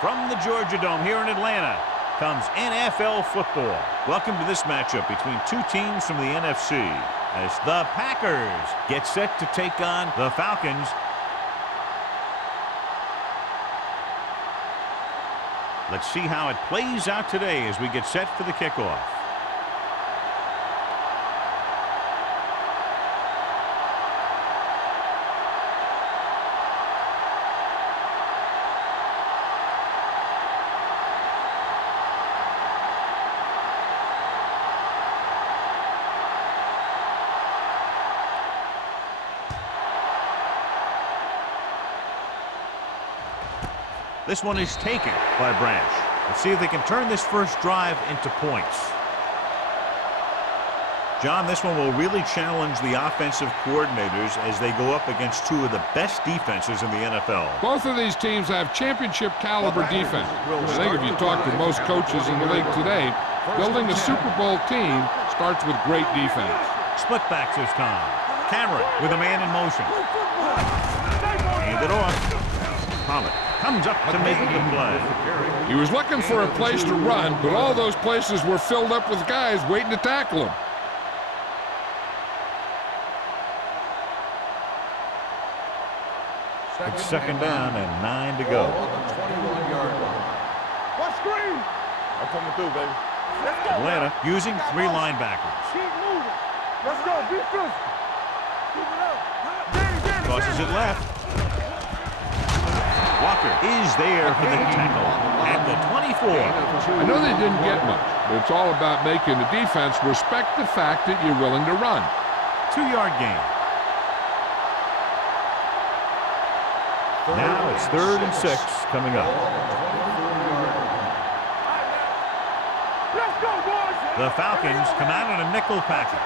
From the Georgia Dome here in Atlanta comes NFL football. Welcome to this matchup between two teams from the NFC as the Packers get set to take on the Falcons. Let's see how it plays out today as we get set for the kickoff. This one is taken by Branch. Let's see if they can turn this first drive into points. John, this one will really challenge the offensive coordinators as they go up against two of the best defenses in the NFL. Both of these teams have championship caliber defense. I think if you talk to most coaches in the league today, building a Super Bowl team starts with great defense. Split backs this time. Cameron with a man in motion. Hand it off. Pollard comes up to make the play. He was looking for a place to run, but all those places were filled up with guys waiting to tackle him. It's second down and 9 to go. What screen? I'm coming through, baby. Atlanta using three linebackers. Keep moving. Let's go. Be physical. Keep it up. Crosses it left. Walker is there for the tackle at the 24. I know they didn't get much, but it's all about making the defense respect the fact that you're willing to run. 2-yard gain. Now it's 3rd and 6 coming up. Let's go, boys. The Falcons come out in a nickel package.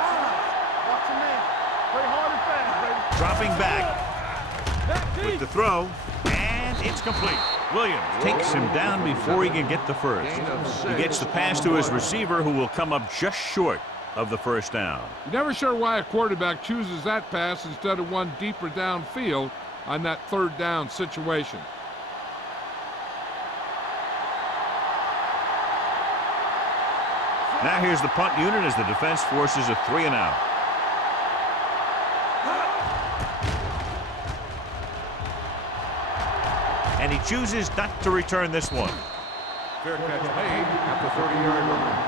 Watch your man. Play hard and fast, baby. Dropping back with the throw. It's complete. Williams takes him down before he can get the first. He gets the pass to his receiver, who will come up just short of the first down. You're never sure why a quarterback chooses that pass instead of one deeper downfield on that 3rd down situation. Now here's the punt unit as the defense forces a 3-and-out. And he chooses not to return this one. Fair catch made at the 30-yard line.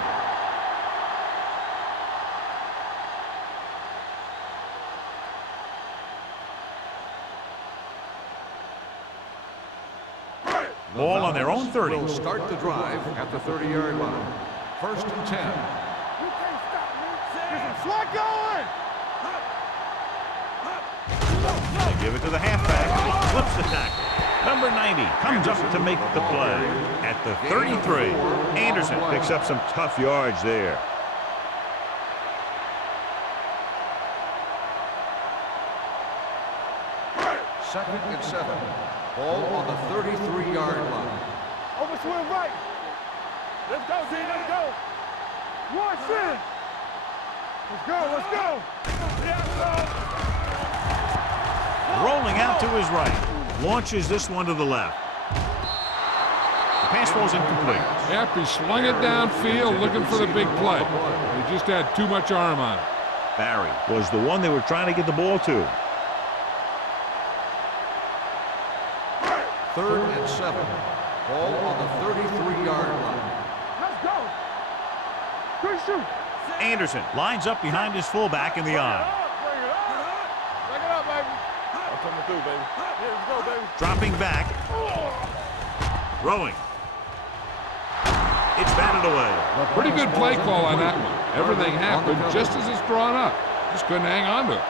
Ball on their own 30. Will start the drive at the 30-yard line. 1st and 10. You can't stop me. There's a slot going. They give it to the halfback. He flips the tackle. Number 90 comes up to make the play at the 33. Anderson picks up some tough yards there. Second and 7. Ball on the 33-yard line. Over swing right. Let's go, Z. Let's go. Watch it. Let's go. Let's go. Rolling out to his right. Launches this one to the left. The pass falls incomplete. Yep, he slung it downfield looking for the big play. He just had too much arm on it. Barry was the one they were trying to get the ball to. 3rd and 7. Ball on the 33-yard line. Let's go. Quick shoot. Anderson lines up behind his fullback in the eye. Bring it up. Bring it up, baby. I'm coming through, baby. Yeah, let's go, baby. Dropping back. Throwing. It's batted away. A pretty good play call on that one. Everything happened just as it's drawn up. Just couldn't hang on to it.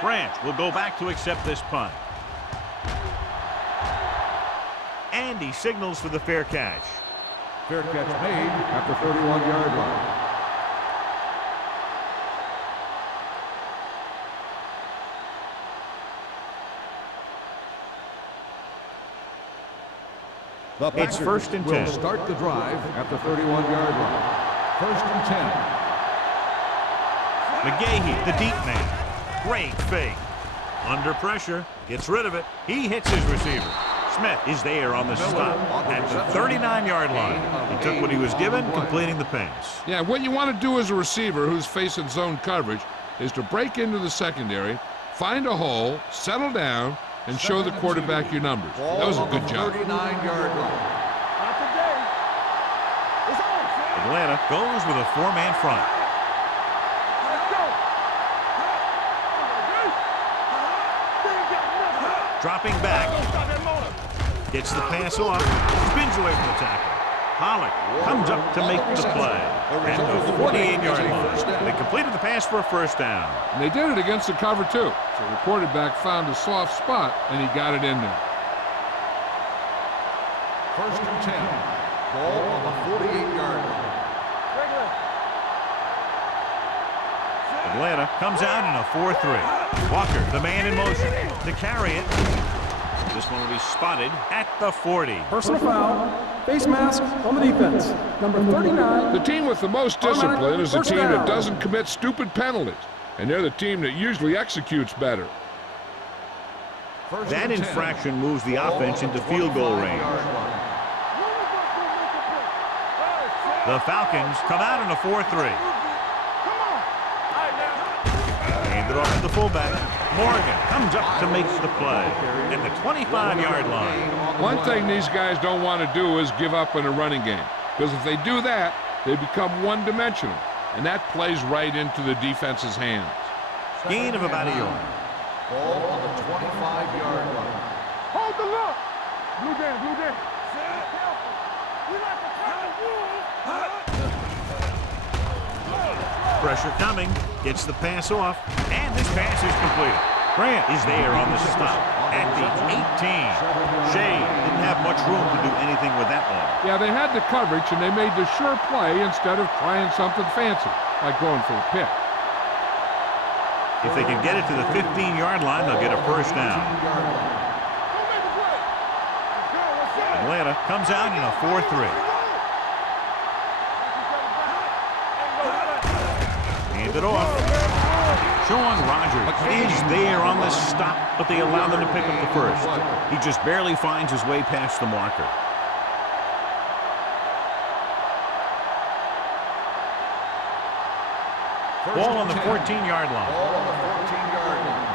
Branch will go back to accept this punt. And he signals for the fair catch. Fair catch made at the 31-yard line. The It's Packers 1st and will 10. start the drive at the 31-yard line. 1st and 10. McGahee, the deep man. Great fake. Under pressure, gets rid of it. He hits his receiver. Smith is there on the stop at the 39-yard line. He took what he was given, completing the pass. Yeah, what you want to do as a receiver who's facing zone coverage is to break into the secondary, find a hole, settle down, and show the quarterback your numbers. That was a good job. 39-yard line. Not today. It's on. Atlanta goes with a 4-man front. Let's go. Dropping back. Gets the pass off. Spins away from the tackle. Pollock comes up to make the play. At the 48-yard line. They completed the pass for a 1st down. And they did it against the cover, too. So the quarterback found a soft spot, and he got it in there. 1st and 10. Ball on the 48-yard line. Atlanta comes out in a 4-3. Walker, the man in motion, to carry it. This one will be spotted at the 40. Personal foul, face mask on the defense. Number 39. The team with the most discipline is the First team down. that doesn't commit stupid penalties. And they're the team that usually executes better. That infraction moves the offense into field goal range. The Falcons come out in a 4-3. Handed off to the fullback. Morgan comes up to make the play at the 25-yard line. One thing these guys don't want to do is give up in a running game. Because if they do that, they become one-dimensional. And that plays right into the defense's hands. Gain of about a yard. Ball on the 25-yard line. Hold the look. Blue down, blue down. We like to cut the Pressure coming. Gets the pass off. And this pass is completed. Grant is there on the stop at the 18. Shea didn't have much room to do anything with that one. Yeah, they had the coverage, and they made the sure play instead of trying something fancy, like going for a pick. If they can get it to the 15-yard line, they'll get a 1st down. Atlanta comes out in a 4-3. Handed off. Sean Rogers is there on the stop, but they allow them to pick up the 1st. He just barely finds his way past the marker. Ball on the 14-yard line. Ball on the 14-yard line.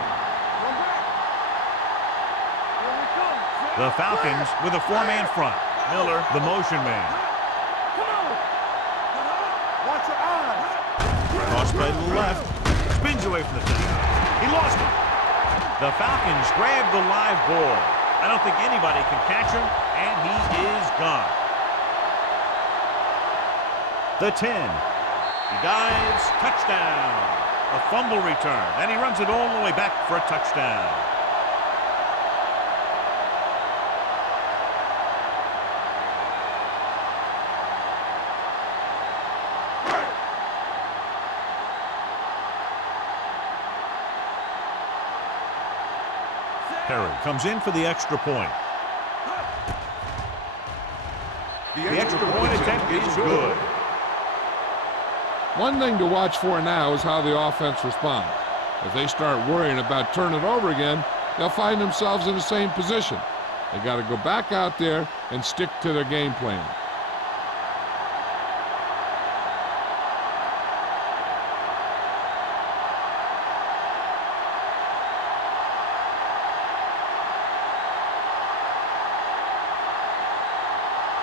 The Falcons with a 4-man front. Miller, the motion man. Watch your eyes. Toss play to the left. Spins away from the tackle. He lost it. The Falcons grab the live ball. I don't think anybody can catch him, and he is gone. The 10. He dives. Touchdown. A fumble return, and he runs it all the way back for a touchdown. Perry comes in for the extra point. The extra point attempt is good. One thing to watch for now is how the offense responds. If they start worrying about turning it over again, they'll find themselves in the same position. They got to go back out there and stick to their game plan.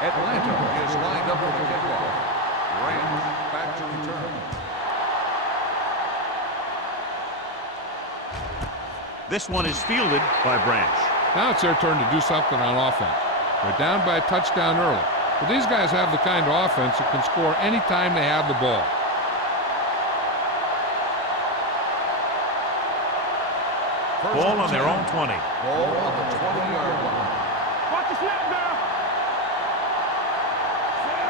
Atlanta is lined up for the kickoff. Rams back to return. This one is fielded by Branch. Now it's their turn to do something on offense. They're down by a touchdown early. But these guys have the kind of offense that can score anytime they have the ball. Ball on their own 20. Ball on the 20-yard line. Watch the snap now.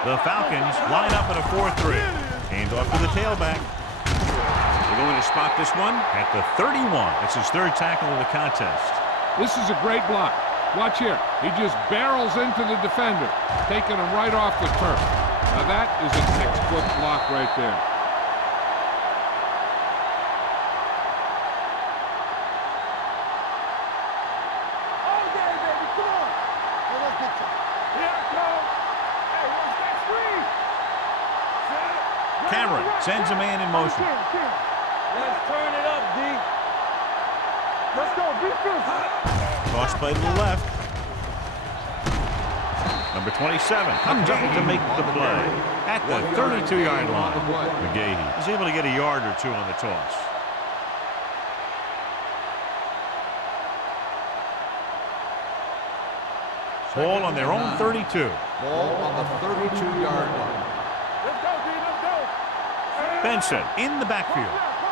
The Falcons line up in a 4-3. Hand off to the tailback. They're going to spot this one at the 31. That's his 3rd tackle of the contest. This is a great block. Watch here. He just barrels into the defender, taking him right off the turf. Now that is a textbook block right there. Oh, yeah, baby, come on. Hey, let's get you. Here I come. Hey, what's that screen? Cameron sends a man in motion. Let's turn it up, D. Let's go, defense. Toss play to the left. Number 27 comes up to make the play at the 32-yard line. McGahee is able to get a yard or two on the toss. Ball on their own 32. Ball on the 32-yard line. Let's go, D, let's go. Benson in the backfield.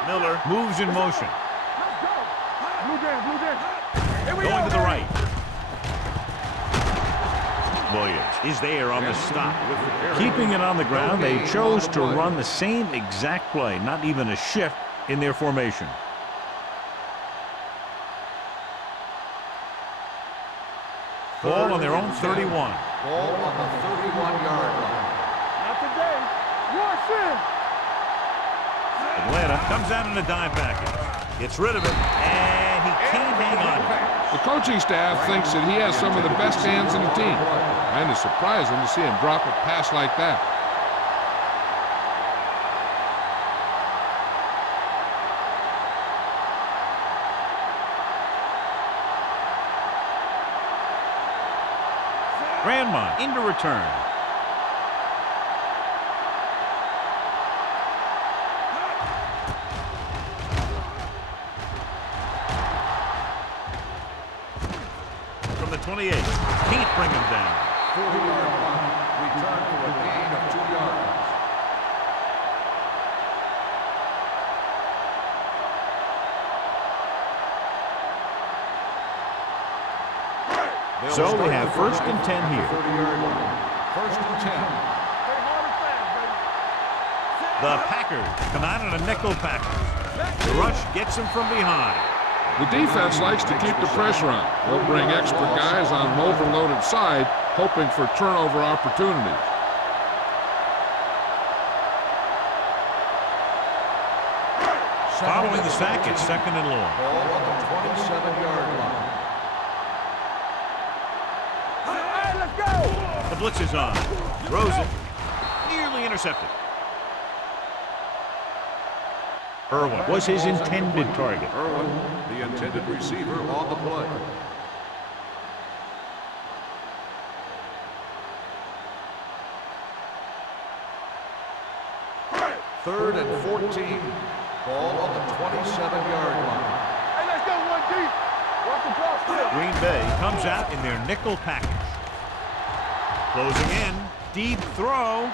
Miller moves in motion. Let's go. Blue game. Here we Going go, to the baby. right. Williams is there on the stop. Keeping it on the ground, they chose to run the same exact play, not even a shift in their formation. Ball on their own 31. Ball on the 31-yard line. Not today. Rush Atlanta comes out in a dime package. Gets rid of it, and he can't hang on. The coaching staff thinks that he has some of the best hands in the team. And it's surprising to see him drop a pass like that. Grandma into return. From the 28, can't bring him down. 40-yard line. Return for a gain of 2 yards. So we have 1st and 10 here. 30-yard line. 1st and 10. The Packers come out in a nickel package. The rush gets him from behind. The defense likes to keep the pressure on. They'll bring extra guys on an overloaded side, hoping for turnover opportunities. Following the sack, it's 2nd and long. Ball on the 27-yard line. Hey, let's go. The blitz is on. Throws it. Nearly intercepted. Irwin was his intended target. Irwin, the intended receiver on the play. Third and 14. Ball on the 27-yard line. Hey, let's go, 1 deep. Watch the drop still. Green Bay comes out in their nickel package. Closing in. Deep throw.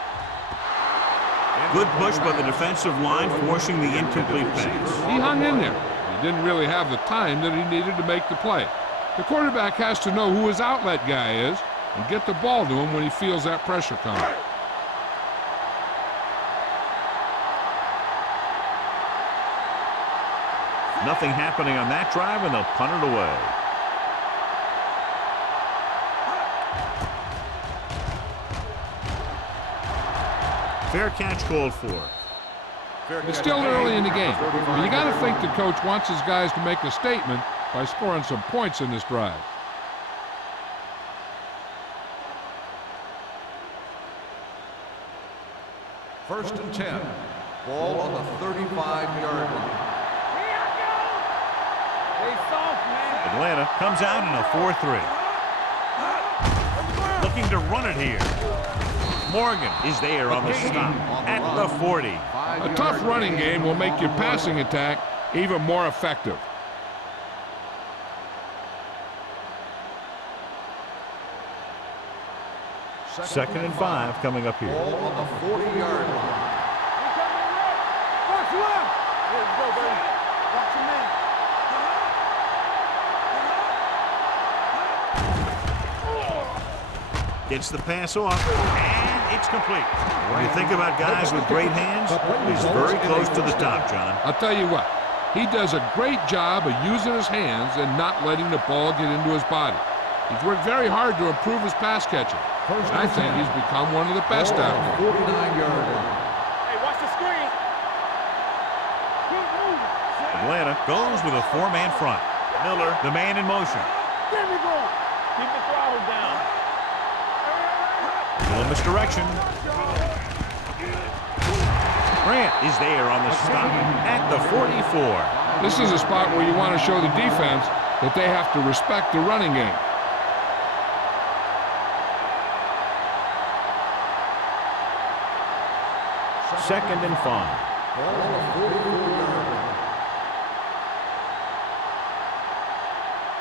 Good push by the defensive line, forcing the incomplete pass. He hung in there. He didn't really have the time that he needed to make the play. The quarterback has to know who his outlet guy is and get the ball to him when he feels that pressure coming. Nothing happening on that drive, and they'll punt it away. Fair catch called for. It's still early in the game, but you got to think the coach wants his guys to make a statement by scoring some points in this drive. First and 10. Ball on the 35-yard line. Atlanta comes out in a 4-3. Looking to run it here. Morgan is there on the stop at the 40. A tough running game will make your passing attack even more effective. Second and 5 coming up here. Ball on the 40-yard line. Watch left. Let's go, baby. Watch your man. Gets the pass off, and it's complete. When you think about guys with great hands, he's very close to the top, John. I'll tell you what, he does a great job of using his hands and not letting the ball get into his body. He's worked very hard to improve his pass catching. And I think he's become one of the best out there. 49-yard line. Hey, watch the screen. Good move. Atlanta goes with a four-man front. Miller, the man in motion. There we go. Keep the throttle down. Little misdirection. Grant is there on the stop at the 44. This is a spot where you want to show the defense that they have to respect the running game. Second and 5. Ball on the 44-yard line.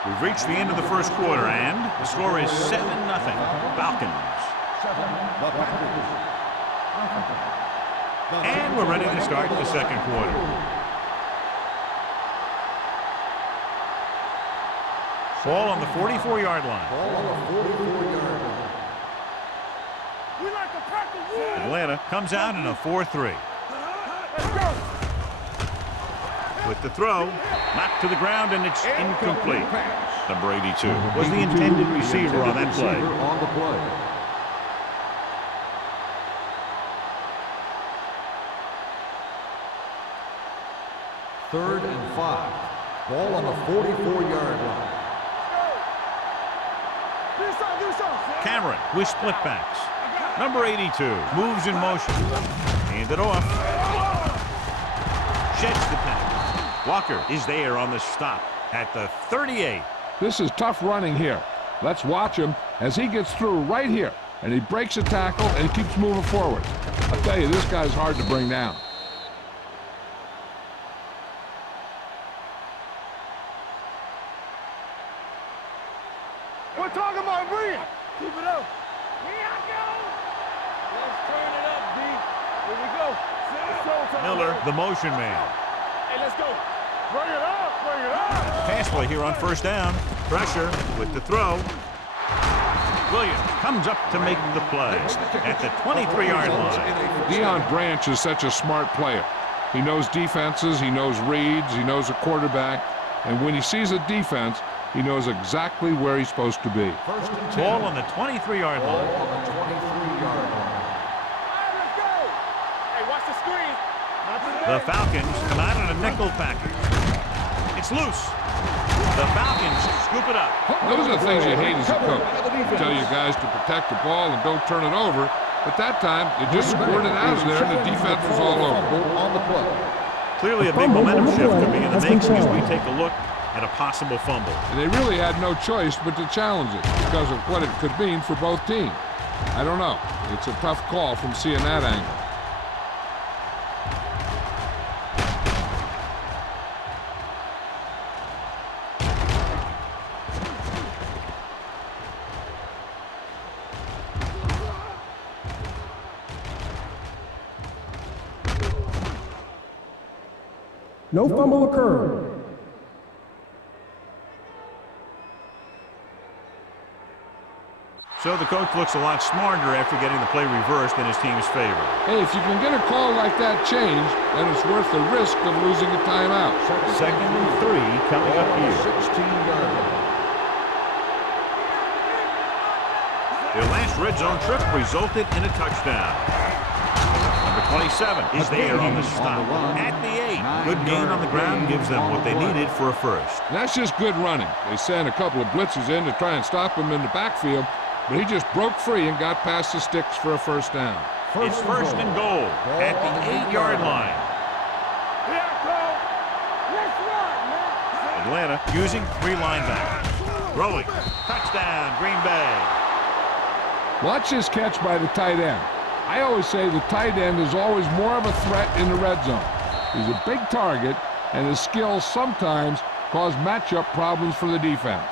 We've reached the end of the first quarter, and the score is 7-0. Falcons. And we're ready to start the second quarter. Ball on the 44-yard line. Ball on the 44-yard line. We like to crack the wood. Atlanta comes out in a 4-3. Let's go. With the throw, knocked to the ground, and it's incomplete. Number 82 was the intended receiver on that play. On the play. Third and 5. Ball on the 44-yard line. Cameron with split backs. Number 82 moves in motion. Hand it off. Sheds the penalty. Walker is there on the stop at the 38. This is tough running here. Let's watch him as he gets through right here. And he breaks a tackle and keeps moving forward. I'll tell you, this guy's hard to bring down. We're talking about Bree. Keep it up. Here I go. Let's turn it up, D. Here we go. Miller, the motion man. Hey, let's go. Bring it up. Bring it up. Pass play here on first down. Pressure with the throw. Williams comes up to make the play at the 23-yard line. Deion Branch is such a smart player. He knows defenses, he knows reads, he knows a quarterback, and when he sees a defense, he knows exactly where he's supposed to be. First and 10. Ball on the 23-yard Ball line. on the 23-yard line. All right, let's go. Hey, watch the screen. The Falcons come out in a nickel package. It's loose. The Falcons scoop it up. Those are the things you hate as a coach. Tell you guys to protect the ball and don't turn it over. But that time, you just squirted it out of there and the defense was all over. On the play. Clearly a big momentum shift could be in the making as we take a look at a possible fumble. And they really had no choice but to challenge it because of what it could mean for both teams. I don't know. It's a tough call from seeing that angle. No fumble occurred. So the coach looks a lot smarter after getting the play reversed in his team's favor. Hey, if you can get a call like that changed, then it's worth the risk of losing a timeout. Second and 3 coming up here. 16-yard line. Their last red zone trip resulted in a touchdown. Number 27 is there on the stop at the 8. Good gain on the ground gives them what they needed for a first. That's just good running. They sent a couple of blitzes in to try and stop him in the backfield, but he just broke free and got past the sticks for a first down. It's first and goal at the 8-yard line. Here I go. Let's run, man. Atlanta using 3 linebackers. Throwing. Touchdown, Green Bay. Watch this catch by the tight end. I always say the tight end is always more of a threat in the red zone. He's a big target, and his skills sometimes cause matchup problems for the defense.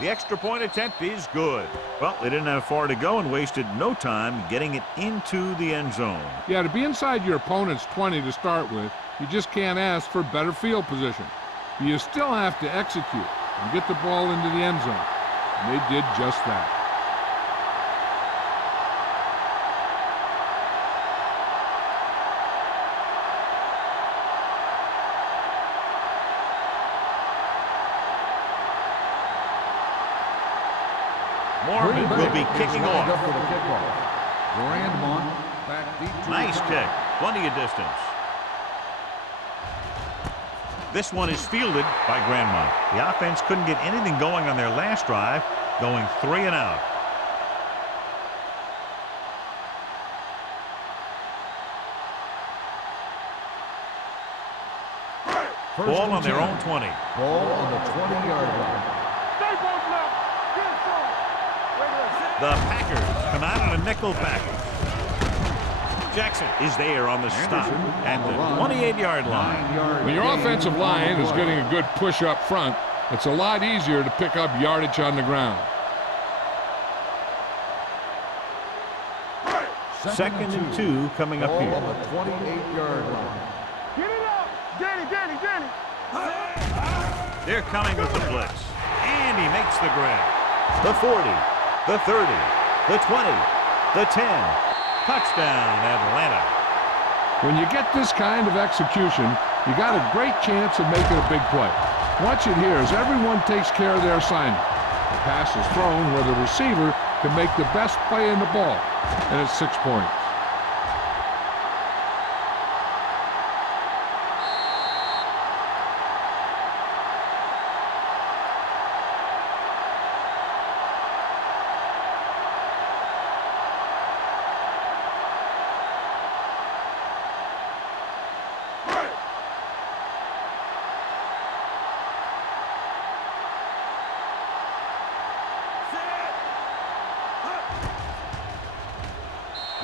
The extra point attempt is good. Well, they didn't have far to go and wasted no time getting it into the end zone. Yeah, to be inside your opponent's 20 to start with, you just can't ask for better field position. You still have to execute and get the ball into the end zone. and they did just that. Morgan will be kicking off. Up for the kickoff. Grandmont back deep to Nice return. kick. Plenty of distance. This one is fielded by Grandmont. The offense couldn't get anything going on their last drive, going 3 and out. First Ball and on their 10. own 20. Ball on the 20-yard line. Stay both left. Get it on. Regular. The Packers come out in a nickel package. Jackson is there on the stop at the 28-yard line. 9-yard When your gain offensive on line the is play. getting a good push up front, it's a lot easier to pick up yardage on the ground. Second and 2 coming up Ball here. on the 28-yard line. Get it up. Danny. They're coming with the blitz. And he makes the grab. The 40, the 30, the 20, the 10. Touchdown, Atlanta. When you get this kind of execution, you got a great chance of making a big play. Watch it here as everyone takes care of their assignment. The pass is thrown where the receiver can make the best play in the ball, and it's 6 points.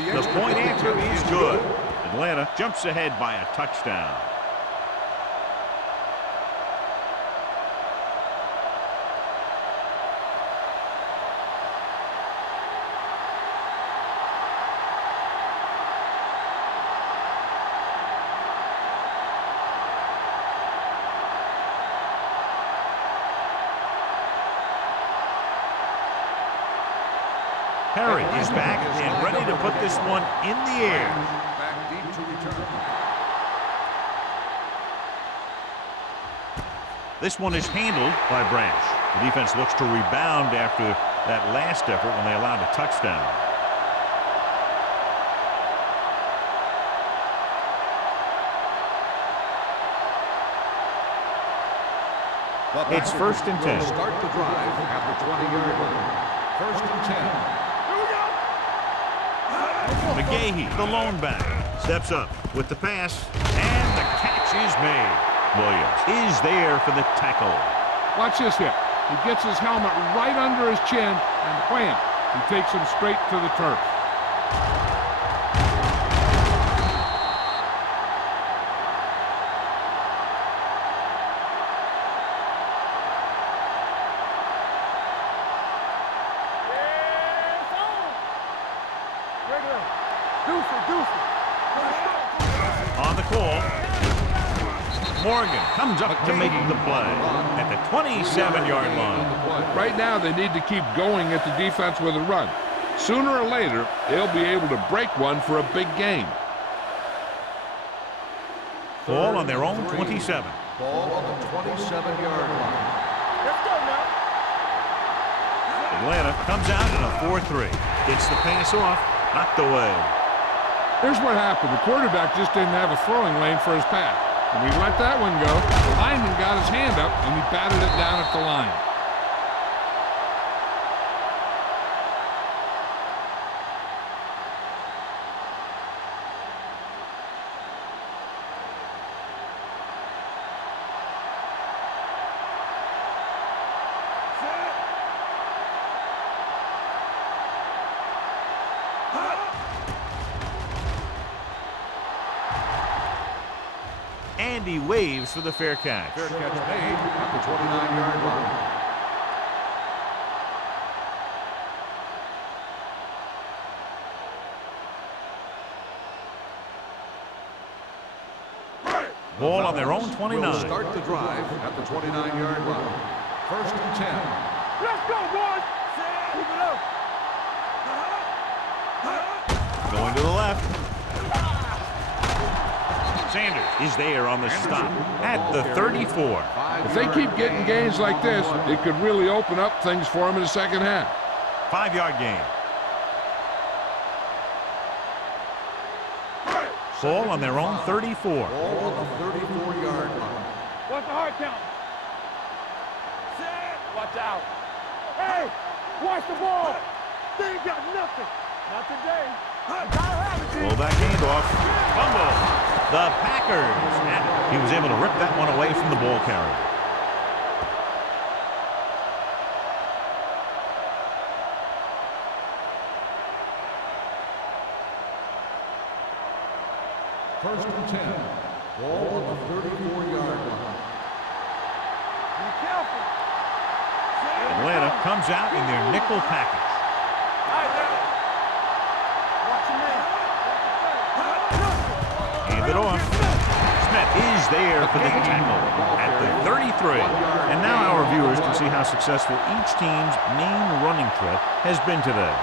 The point answer is good. Atlanta jumps ahead by a touchdown. Perry is back and ready to put this one in the air. Back deep to return. This one is handled by Branch. The defense looks to rebound after that last effort when they allowed a touchdown. It's first and 10. Start the drive at the 20-yard line. First and 10. McGahee, the lone back, steps up with the pass, and the catch is made. Williams is there for the tackle. Watch this hit. He gets his helmet right under his chin, and wham, he takes him straight to the turf. On the call, Morgan comes up to make the play at the 27-yard line. Right now, they need to keep going at the defense with a run. Sooner or later, they'll be able to break one for a big gain. Ball on their own 27. Ball on the 27-yard line. Let's go now. Atlanta comes out in a 4-3. Gets the pass off, knocked away. Here's what happened. The quarterback just didn't have a throwing lane for his pass. When he let that one go, the lineman got his hand up, and he batted it down at the line. And he waves for the fair catch. Fair catch made at the 29-yard line. Ball on their own 29. Will start the drive at the 29-yard line. First and 10. Let's go, boys. Keep it up. Going to the left. Sanders is there on the stop at the 34. If they keep getting gains like this, it could really open up things for them in the second half. 5-yard gain. Ball on their own 34. Ball on the 34-yard line. What's the hard count? Watch out. Hey, watch the ball. They ain't got nothing. Not today. Pull back handoff. Fumble. The Packers. And he was able to rip that one away from the ball carrier. First and 10. Ball on the 34-yard line. Be careful. Atlanta comes out in their nickel package. Hand it off. Smith is there for the tackle at the 33. And now our viewers can see how successful each team's main running threat has been today.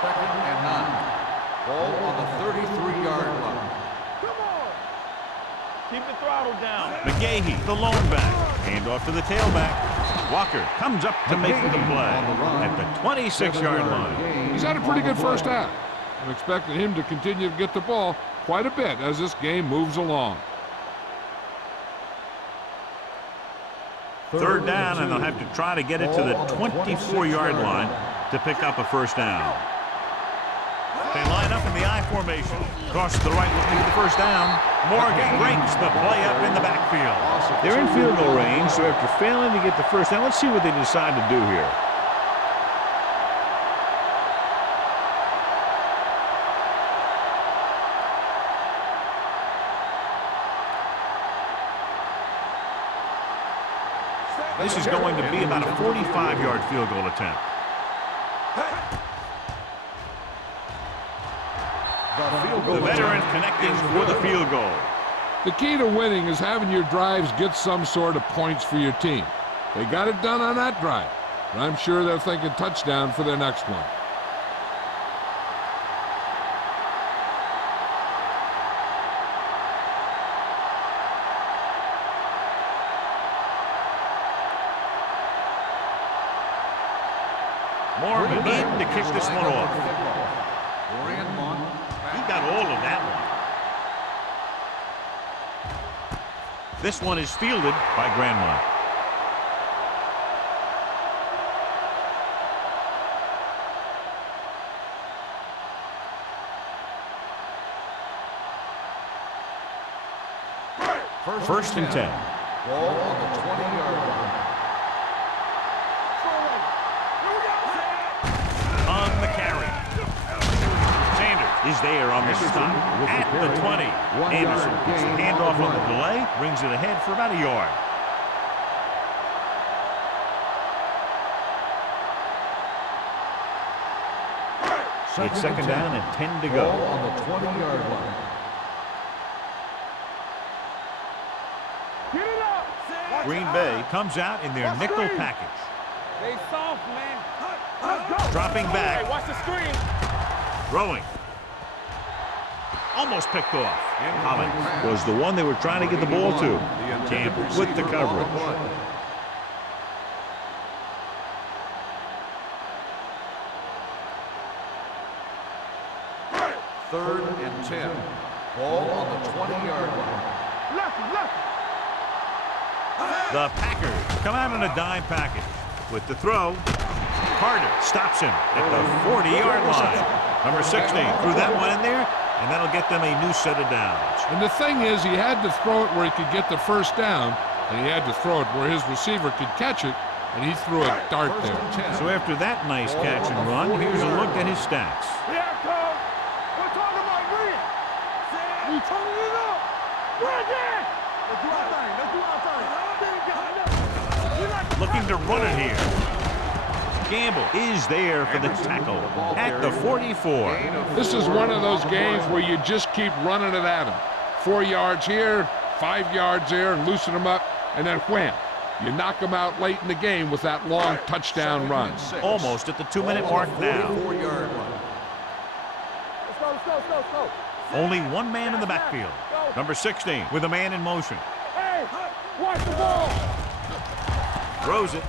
Second and 9. Ball on the 33-yard line. Come on. Keep the throttle down. McGahee, the lone back. Hand off to the tailback. Walker comes up to make the play at the 26-yard line. He's had a pretty good first half. I'm expecting him to continue to get the ball quite a bit as this game moves along. Third down, and they'll have to try to get it to the 24-yard line to pick up a first down. They line up in the I formation. Cross to the right will be the first down. Morgan breaks the play up in the backfield. They're in field goal range, so after failing to get the first down, let's see what they decide to do here. This is going to be about a 45-yard field goal attempt. The veteran connecting for the field goal. The key to winning is having your drives get some sort of points for your team. They got it done on that drive, and I'm sure they're thinking touchdown for their next one. Morgan in to kick this one off. He got all of that one. This one is fielded by Grandmont. First and 10. Ball on the 20-yard line. On the carry. Sanders is there on the stop at the 20. Anderson gets the handoff on the delay, brings it ahead for about a yard. It's second down and 10 to go. Ball on the 20-yard line. Get it up. Green Bay comes out in their nickel package. They soft, man. Let's go. Dropping back. Hey, watch the screen. Throwing. Almost picked off. Collins was the one they were trying to get the ball to. Campbell with the coverage. Third and 10. Ball on the 20-yard line. Left. The Packers come out in a dime package. With the throw, Carter stops him at the 40-yard line. Number 16 threw that one in there, and that'll get them a new set of downs. And the thing is, he had to throw it where he could get the first down, and he had to throw it where his receiver could catch it, and he threw a dart there. So after that nice catch and run, here's a look at his stats. Here it comes. We're talking about Green. We turning it up. We're again. Let's do our thing. They ain't got nothing. Looking to run it here. Gamble is there for the tackle at the 44. This is one of those games where you just keep running it at him. 4 yards here, 5 yards there and loosen them up, and then wham. You knock them out late in the game with that long touchdown run. Almost at the 2-minute mark now. 44-yard line. Let's go. Only one man in the backfield. Number 16 with a man in motion. Hey, watch the ball. Throws it.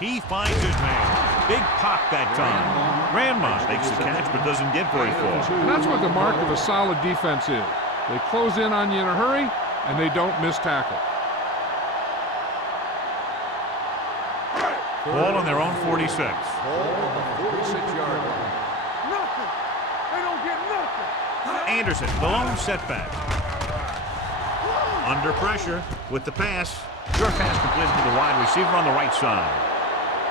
He finds his man. Big pop that time. Grandma makes the catch but doesn't get very far. And that's what the mark of a solid defense is. They close in on you in a hurry, and they don't miss tackle. Ball on their own 46. Ball on the 46-yard line. Nothing. They don't get nothing. Anderson, the lone setback. Under pressure with the pass. Short pass completed to the wide receiver on the right side.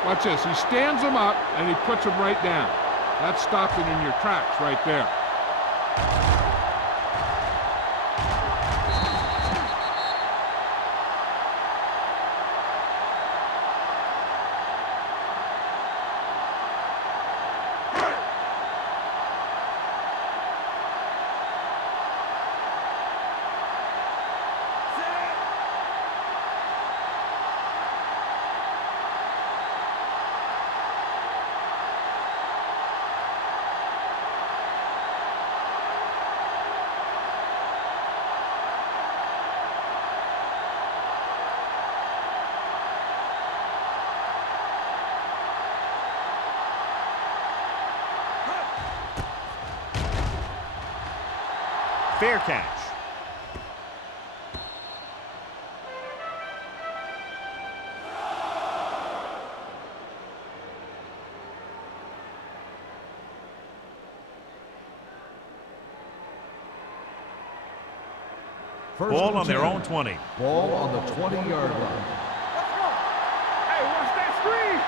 Watch this. He stands them up, and he puts them right down. That's stopping in your tracks right there. Fair catch. Ball on their own 20. Ball on the 20-yard line. Hey, watch that screen.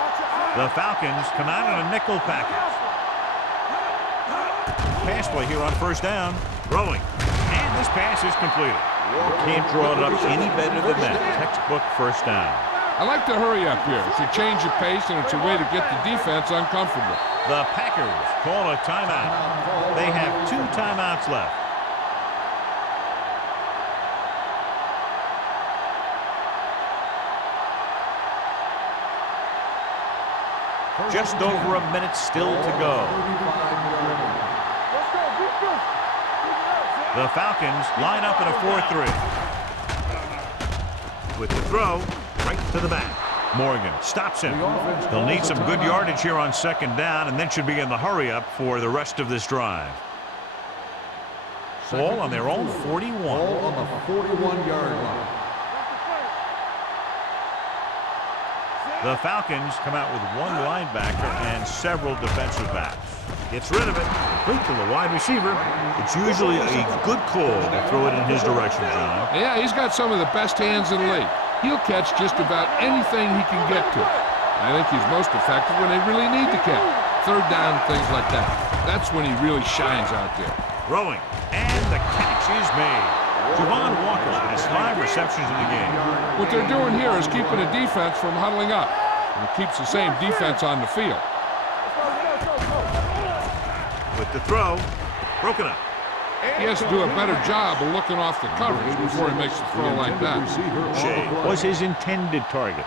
Watch your eyes. The Falcons come out on a nickel package. Pass play here on first down. Throwing. And this pass is completed. Can't draw it up any better than that. Textbook first down. I like to hurry up here. It's a change of pace, and it's a way to get the defense uncomfortable. The Packers call a timeout. They have 2 timeouts left. Just over a minute still to go. Let's go. Defense. The Falcons line up in a 4-3. With the throw, right to the back. Morgan stops him. They'll need some good yardage here on second down, and then should be in the hurry-up for the rest of this drive. Ball on their own 41. Ball on the 41-yard line. The Falcons come out with 1 linebacker and several defensive backs. Gets rid of it, complete to the wide receiver. It's usually a good call to throw it in his direction, John. Yeah, he's got some of the best hands in the league. He'll catch just about anything he can get to. I think he's most effective when they really need to catch. Third down, things like that. That's when he really shines out there. Throwing, and the catch is made. Javon Walker has 5 receptions in the game. What they're doing here is keeping the defense from huddling up. And it keeps the same defense on the field. With the throw, broken up. He has to do a better job of looking off the coverage before he makes a throw like that. Shea was his intended target.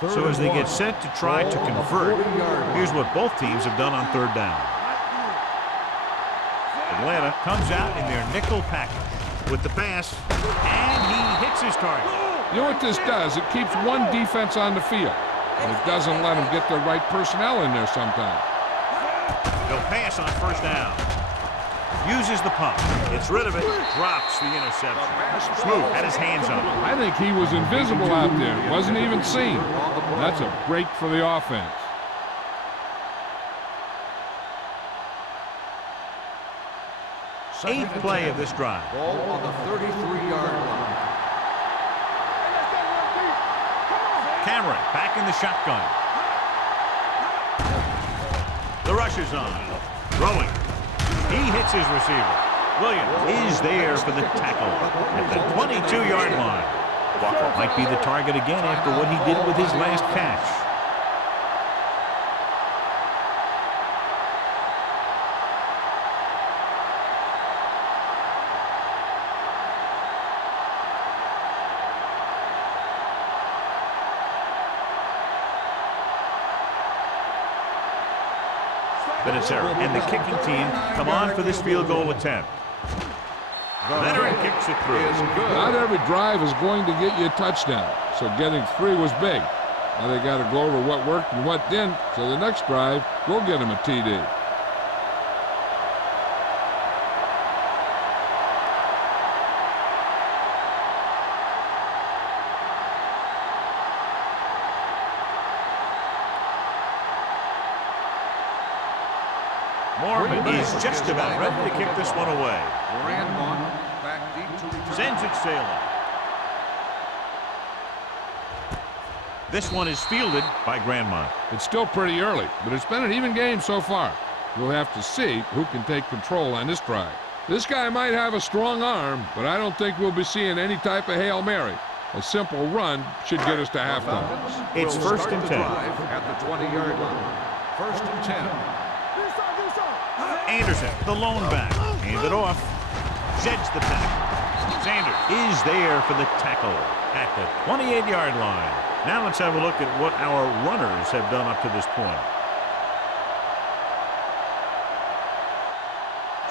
So as they get set to try to convert, here's what both teams have done on third down. Atlanta comes out in their nickel package with the pass, and he hits his target. You know what this does? It keeps one defense on the field, but it doesn't let them get the right personnel in there sometimes. They'll pass on first down. Uses the pump. Gets rid of it. Drops the interception. Smooth had his hands on it. I think he was invisible out there. Wasn't even seen. That's a break for the offense. Eighth play of this drive. Ball on the 33-yard line. Cameron back in the shotgun. The rush is on. Throwing. He hits his receiver. Williams is there for the tackle at the 22-yard line. Walker might be the target again after what he did with his last catch. Benacer and the kicking team come on for this field goal attempt. The veteran kicks it through. Not every drive is going to get you a touchdown, so getting 3 was big. Now they got to go over what worked and what didn't, so the next drive will get them a TD. Mormon is just about ready to kick this one away. Sends it sailing. This one is fielded by Grandmont. It's still pretty early, but it's been an even game so far. We'll have to see who can take control on this drive. This guy might have a strong arm, but I don't think we'll be seeing any type of Hail Mary. A simple run should get us to halftime. It's first and 10. At the 20-yard line. First and 10. Anderson, the lone back. Hand it off. Zeds the tackle. Sanders is there for the tackle at the 28-yard line. Now let's have a look at what our runners have done up to this point.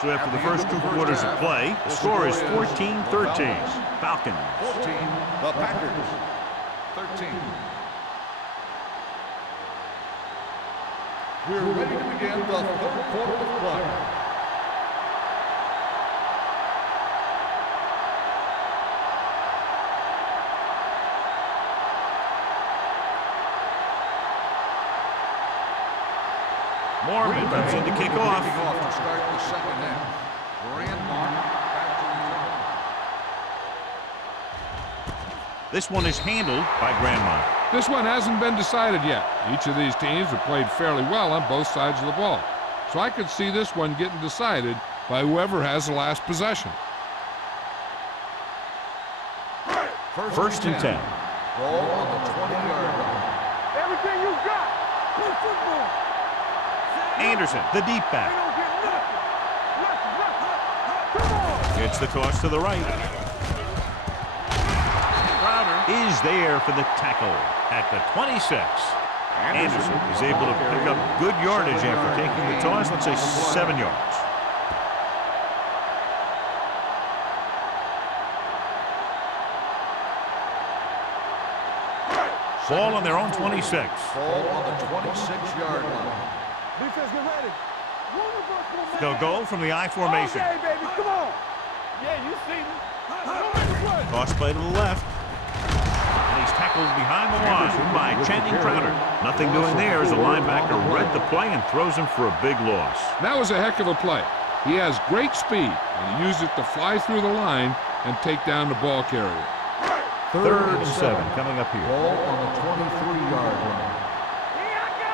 So after the first 2 quarters of play, the score is 14-13. Falcons. 14, the Packers. 13. We're ready to begin the third quarter of play. Mormon comes in to kick off. To start the second half. Grandmont back to return. This one is handled by Grandmont. This one hasn't been decided yet. Each of these teams have played fairly well on both sides of the ball. So I could see this one getting decided by whoever has the last possession. First and 10. Ball on the 20-yard line. Everything you got. Play football. Anderson, the deep back. They don't get nothing. Come on. Gets the toss to the right. Crowder is there for the tackle at the 26. Anderson is able to pick up good yardage after taking the toss, let's say 7 yards. Ball on their own 26. Ball on the 26-yard line. Defense, get ready. They'll go from the I formation. Okay, baby, come on. Yeah, you see me. Don't make a play. Toss play to the left. And he's tackled behind the line by Channing Crowder. Nothing doing there as the linebacker read the play and throws him for a big loss. That was a heck of a play. He has great speed, and he used it to fly through the line and take down the ball carrier. Third and 7 coming up here. Ball on the 23-yard line. Here I go.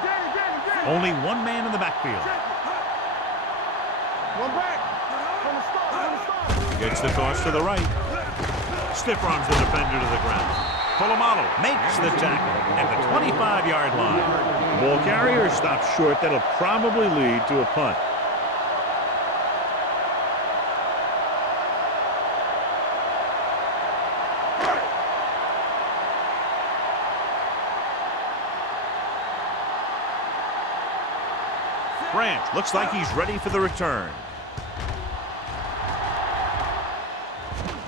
Danny. Only one man in the backfield. One back. From the start. Gets the toss to the right. Stiff arms the defender to the ground. Polamalu makes the tackle at the 25-yard line. Ball carrier stops short. That'll probably lead to a punt. Branch looks like he's ready for the return.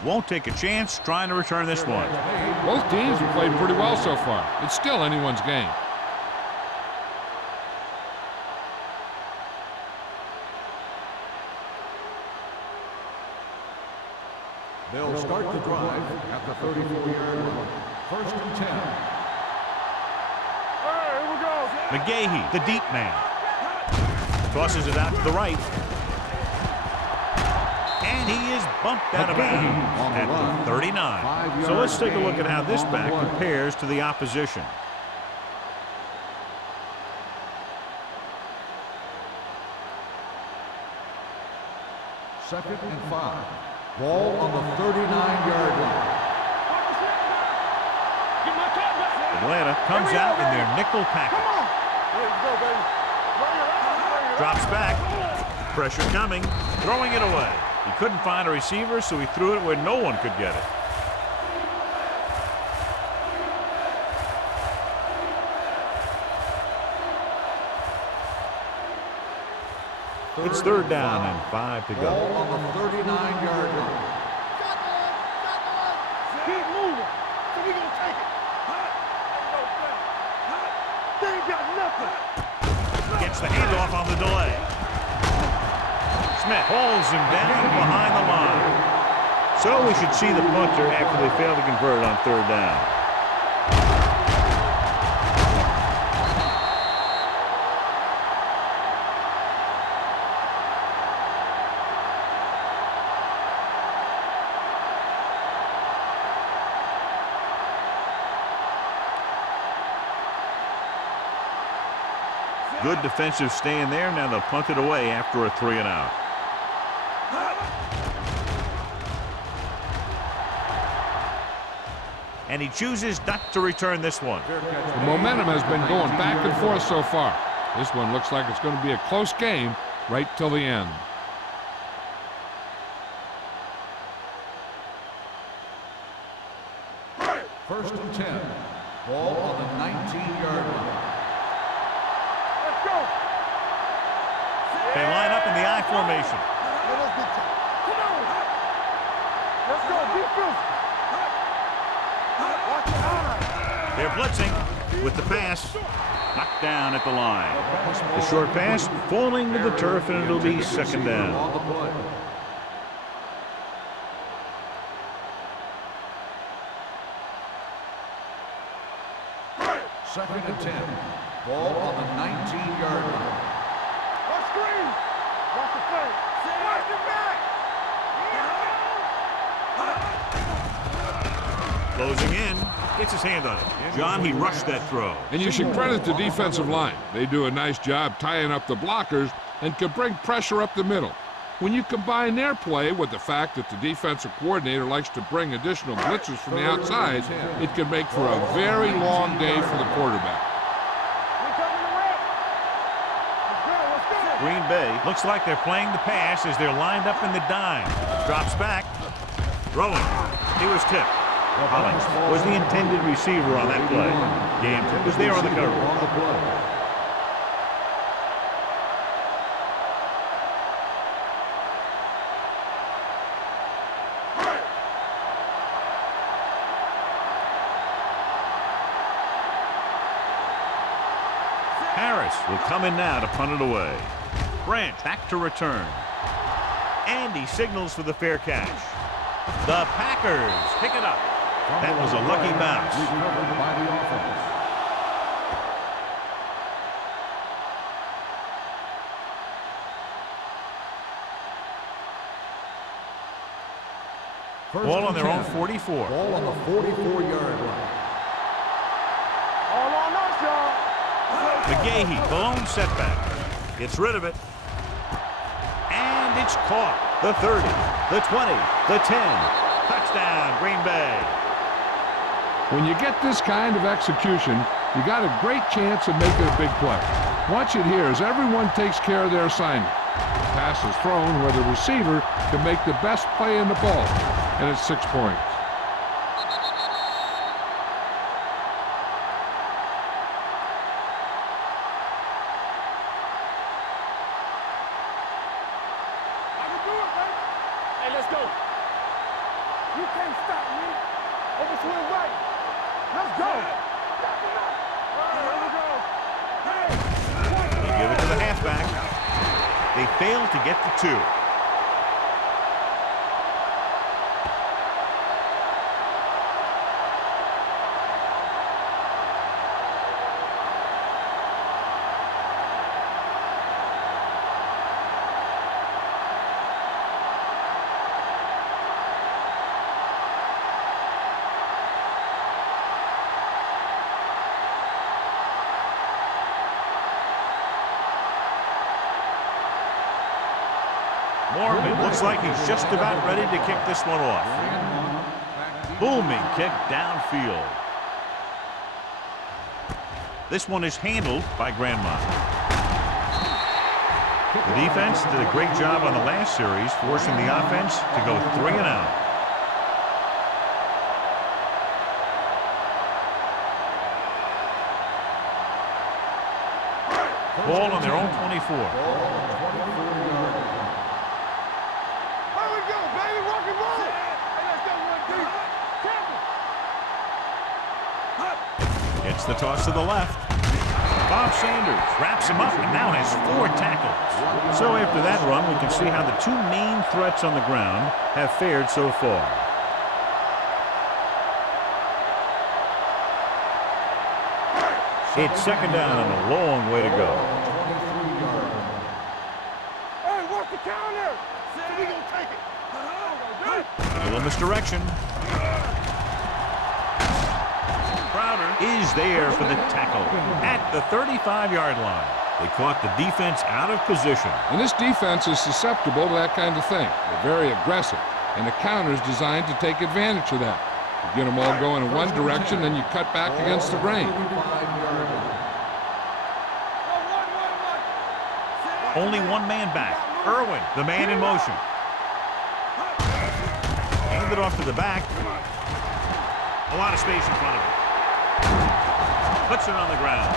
Won't take a chance trying to return this one. Both teams have played pretty well so far. It's still anyone's game. They'll start the drive at the 34-yard line. First and 10. All right, here we go. McGahee, the deep man. Tosses it out to the right. And he is bumped out of bounds at the 39. So let's take a look at how this back compares to the opposition. Second and 5. Ball on the 39-yard line. Get my top back. Atlanta comes out in their nickel package. Come on. Here we go, baby. Drops back. Pressure coming. Throwing it away. He couldn't find a receiver, so he threw it where no one could get it. It's third down and 5 to go. Ball on the 39-yard line. Keep moving. So we gonna take it. They ain't got nothing. Gets the handoff on the delay. Smith holds him down behind the line. So we should see the punter after they fail to convert on third down. Good defensive stand there. Now they'll punt it away after a 3-and-out. And he chooses not to return this one. The momentum has been going back and forth so far. This one looks like it's going to be a close game right till the end. First and 10. Ball on the 19-yard line. Let's go. They line up in the I formation. Come on. Let's go. Defense. Watch it out. They're blitzing with the pass. Knocked down at the line. The short pass falling to the turf, and it'll be second down. On the play. Second and 10. Ball on the 19-yard line. Let's screen. Watch the play. Watch it back. Closing in. Gets his hand on it. John, he rushed that throw. And you should credit the defensive line. They do a nice job tying up the blockers and can bring pressure up the middle. When you combine their play with the fact that the defensive coordinator likes to bring additional blitzers from the outside, it can make for a very long day for the quarterback. We coming to win. Let's go. Green Bay looks like they're playing the pass as they're lined up in the dime. Drops back. Throwing. He was tipped. Hollings was the intended receiver on that play. Gams was there on the cover. On the play. Harris will come in now to punt it away. Branch back to return. And he signals for the fair catch. The Packers pick it up. That was a lucky bounce. Recovered by the offense. Ball on their own 44. Ball on the 44-yard line. All on us, y'all. McGahee, the lone setback. Gets rid of it. And it's caught. The 30, the 20, the 10. Touchdown, Green Bay. When you get this kind of execution, you got a great chance of making a big play. Watch it here as everyone takes care of their assignment. The pass is thrown where the receiver can make the best play in the ball, and it's 6 points. I can do it, baby. Hey, let's go. You can't stop me. Over to the right. Let's go. Here we go. Hey. They give it to the halfback. They fail to get the 2. Mormon looks like he's just about ready to kick this one off. Booming kick downfield. This one is handled by Grandma. The defense did a great job on the last series, forcing the offense to go 3-and-out. Ball on their own 24. the toss to the left. Bob Sanders wraps him up and now has 4 tackles. So after that run, we can see how the 2 main threats on the ground have fared so far. It's second down and a long way to go. Hey, what's the counter? We gonna take it. A little misdirection. Crowder is there for the tackle at the 35-yard line. They caught the defense out of position. And this defense is susceptible to that kind of thing. They're very aggressive, and the counter is designed to take advantage of that. You get them all going in one direction, then you cut back against the grain. Only 1 man back. Irwin, the man in motion. Hand it off to the back. A lot of space in front of him. Puts it on the ground.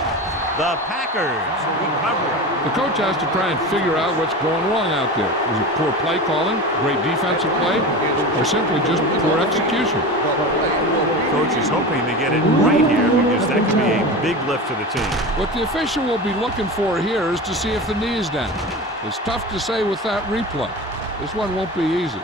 The Packers recover it. The coach has to try and figure out what's going wrong out there. Is it poor play calling, great defensive play, or simply just poor execution? Coach is hoping to get it right here because that could be a big lift for the team. What the official will be looking for here is to see if the knee is down. It's tough to say with that replay. This one won't be easy.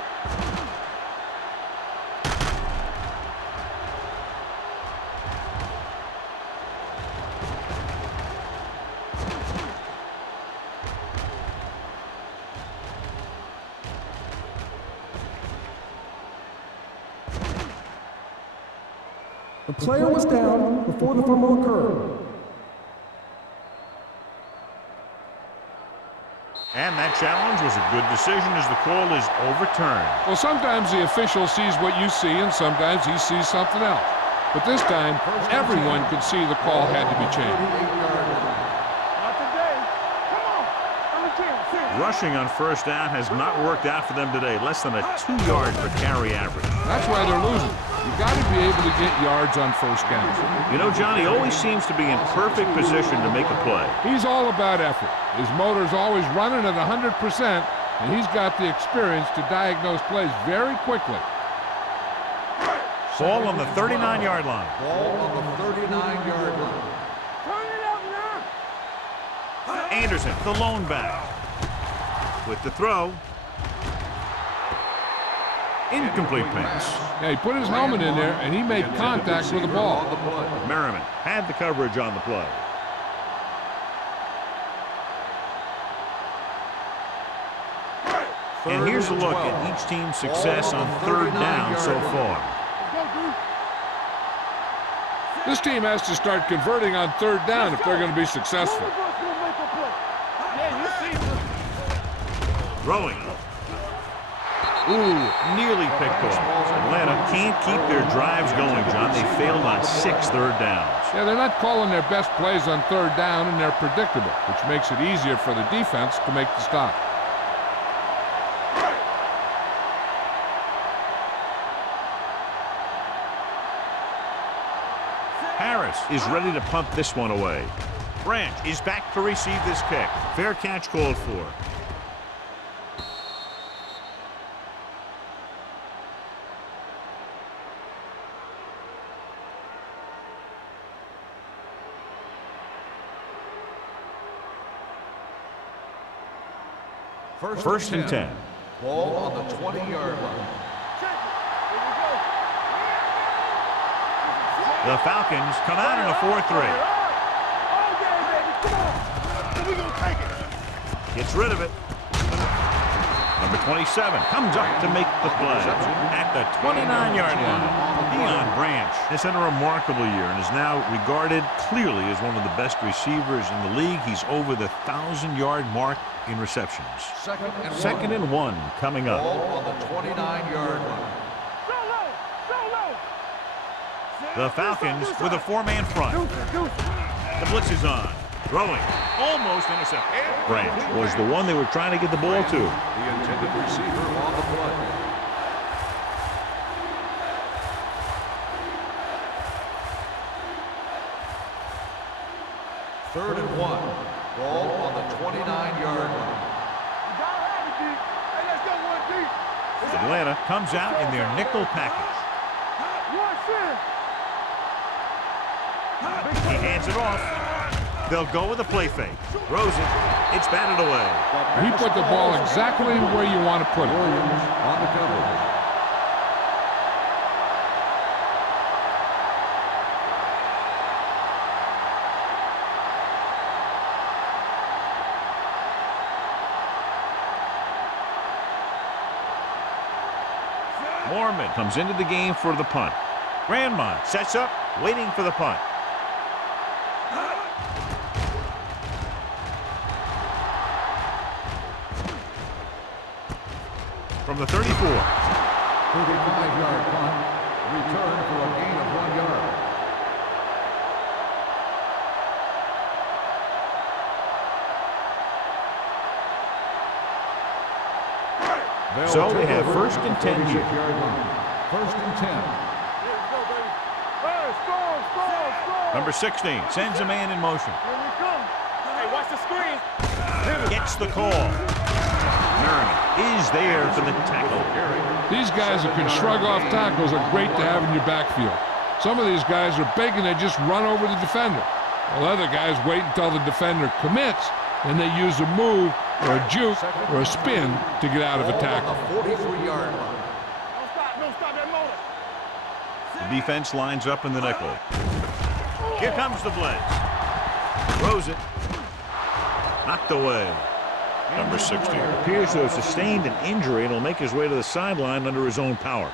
The player was down before the fumble occurred. And that challenge was a good decision as the call is overturned. Well, sometimes the official sees what you see, and sometimes he sees something else. But this time, everyone could see the call had to be changed. Not today. Come on. I'm a champ. Rushing on first down has not worked out for them today. Less than a 2-yard per carry average. That's why they're losing. You've got to be able to get yards on first down. You know, Johnny always seems to be in perfect position to make a play. He's all about effort. His motor's always running at 100%, and he's got the experience to diagnose plays very quickly. Ball on the 39-yard line. Ball on the 39-yard line. Turn it up now. Anderson, the lone back. With the throw. Incomplete pass. Yeah, he put his helmet in there, and he made contact with the ball. Merriman had the coverage on the play. And here's a look at each team's success on third down so far. This team has to start converting on third down if they're going to be successful. Throwing. Ooh, nearly picked off. Atlanta can't keep their drives going, John. They failed on 6 third downs. Yeah, they're not calling their best plays on third down, and they're predictable, which makes it easier for the defense to make the stop. Harris is ready to punt this one away. Branch is back to receive this kick. Fair catch called for. First and 10. Ball on the 20-yard line. The Falcons come out in a 4-3. Gets rid of it. Number 27 comes up to make the play at the 29-yard line. Deion Branch has had a remarkable year and is now regarded clearly as one of the best receivers in the league. He's over the 1,000-yard mark in receptions. Second and one coming up. Ball on the 29-yard line. The Falcons with a 4-man front. The blitz is on. Throwing. Almost intercepted. Branch was the one they were trying to get the ball to. The intended receiver on the play. Third and one. Ball on the 29-yard line. Atlanta comes out in their nickel package. He hands it off. They'll go with a play fake. Throws it. It's batted away. He put the ball exactly where you want to put it. Williams on the cover. Mormon comes into the game for the punt. Grandmont sets up, waiting for the punt. From the 34. 35-yard punt. Return for a gain of 1 yard. So they have first and 10 here. First and 10. Number 16 sends a man in motion. Here we come. Hey, watch the screen. Gets the call. Merriman is there for the tackle. These guys that can shrug off tackles are great to have in your backfield. Some of these guys are big and they just run over the defender. While other guys wait until the defender commits and they use a move or a juke or a spin to get out of a tackle. On the 43-yard line. Don't stop that motor. The defense lines up in the nickel. Here comes the blitz. Throws it. Knocked away. Number 60 appears to have sustained an injury and will make his way to the sideline under his own power.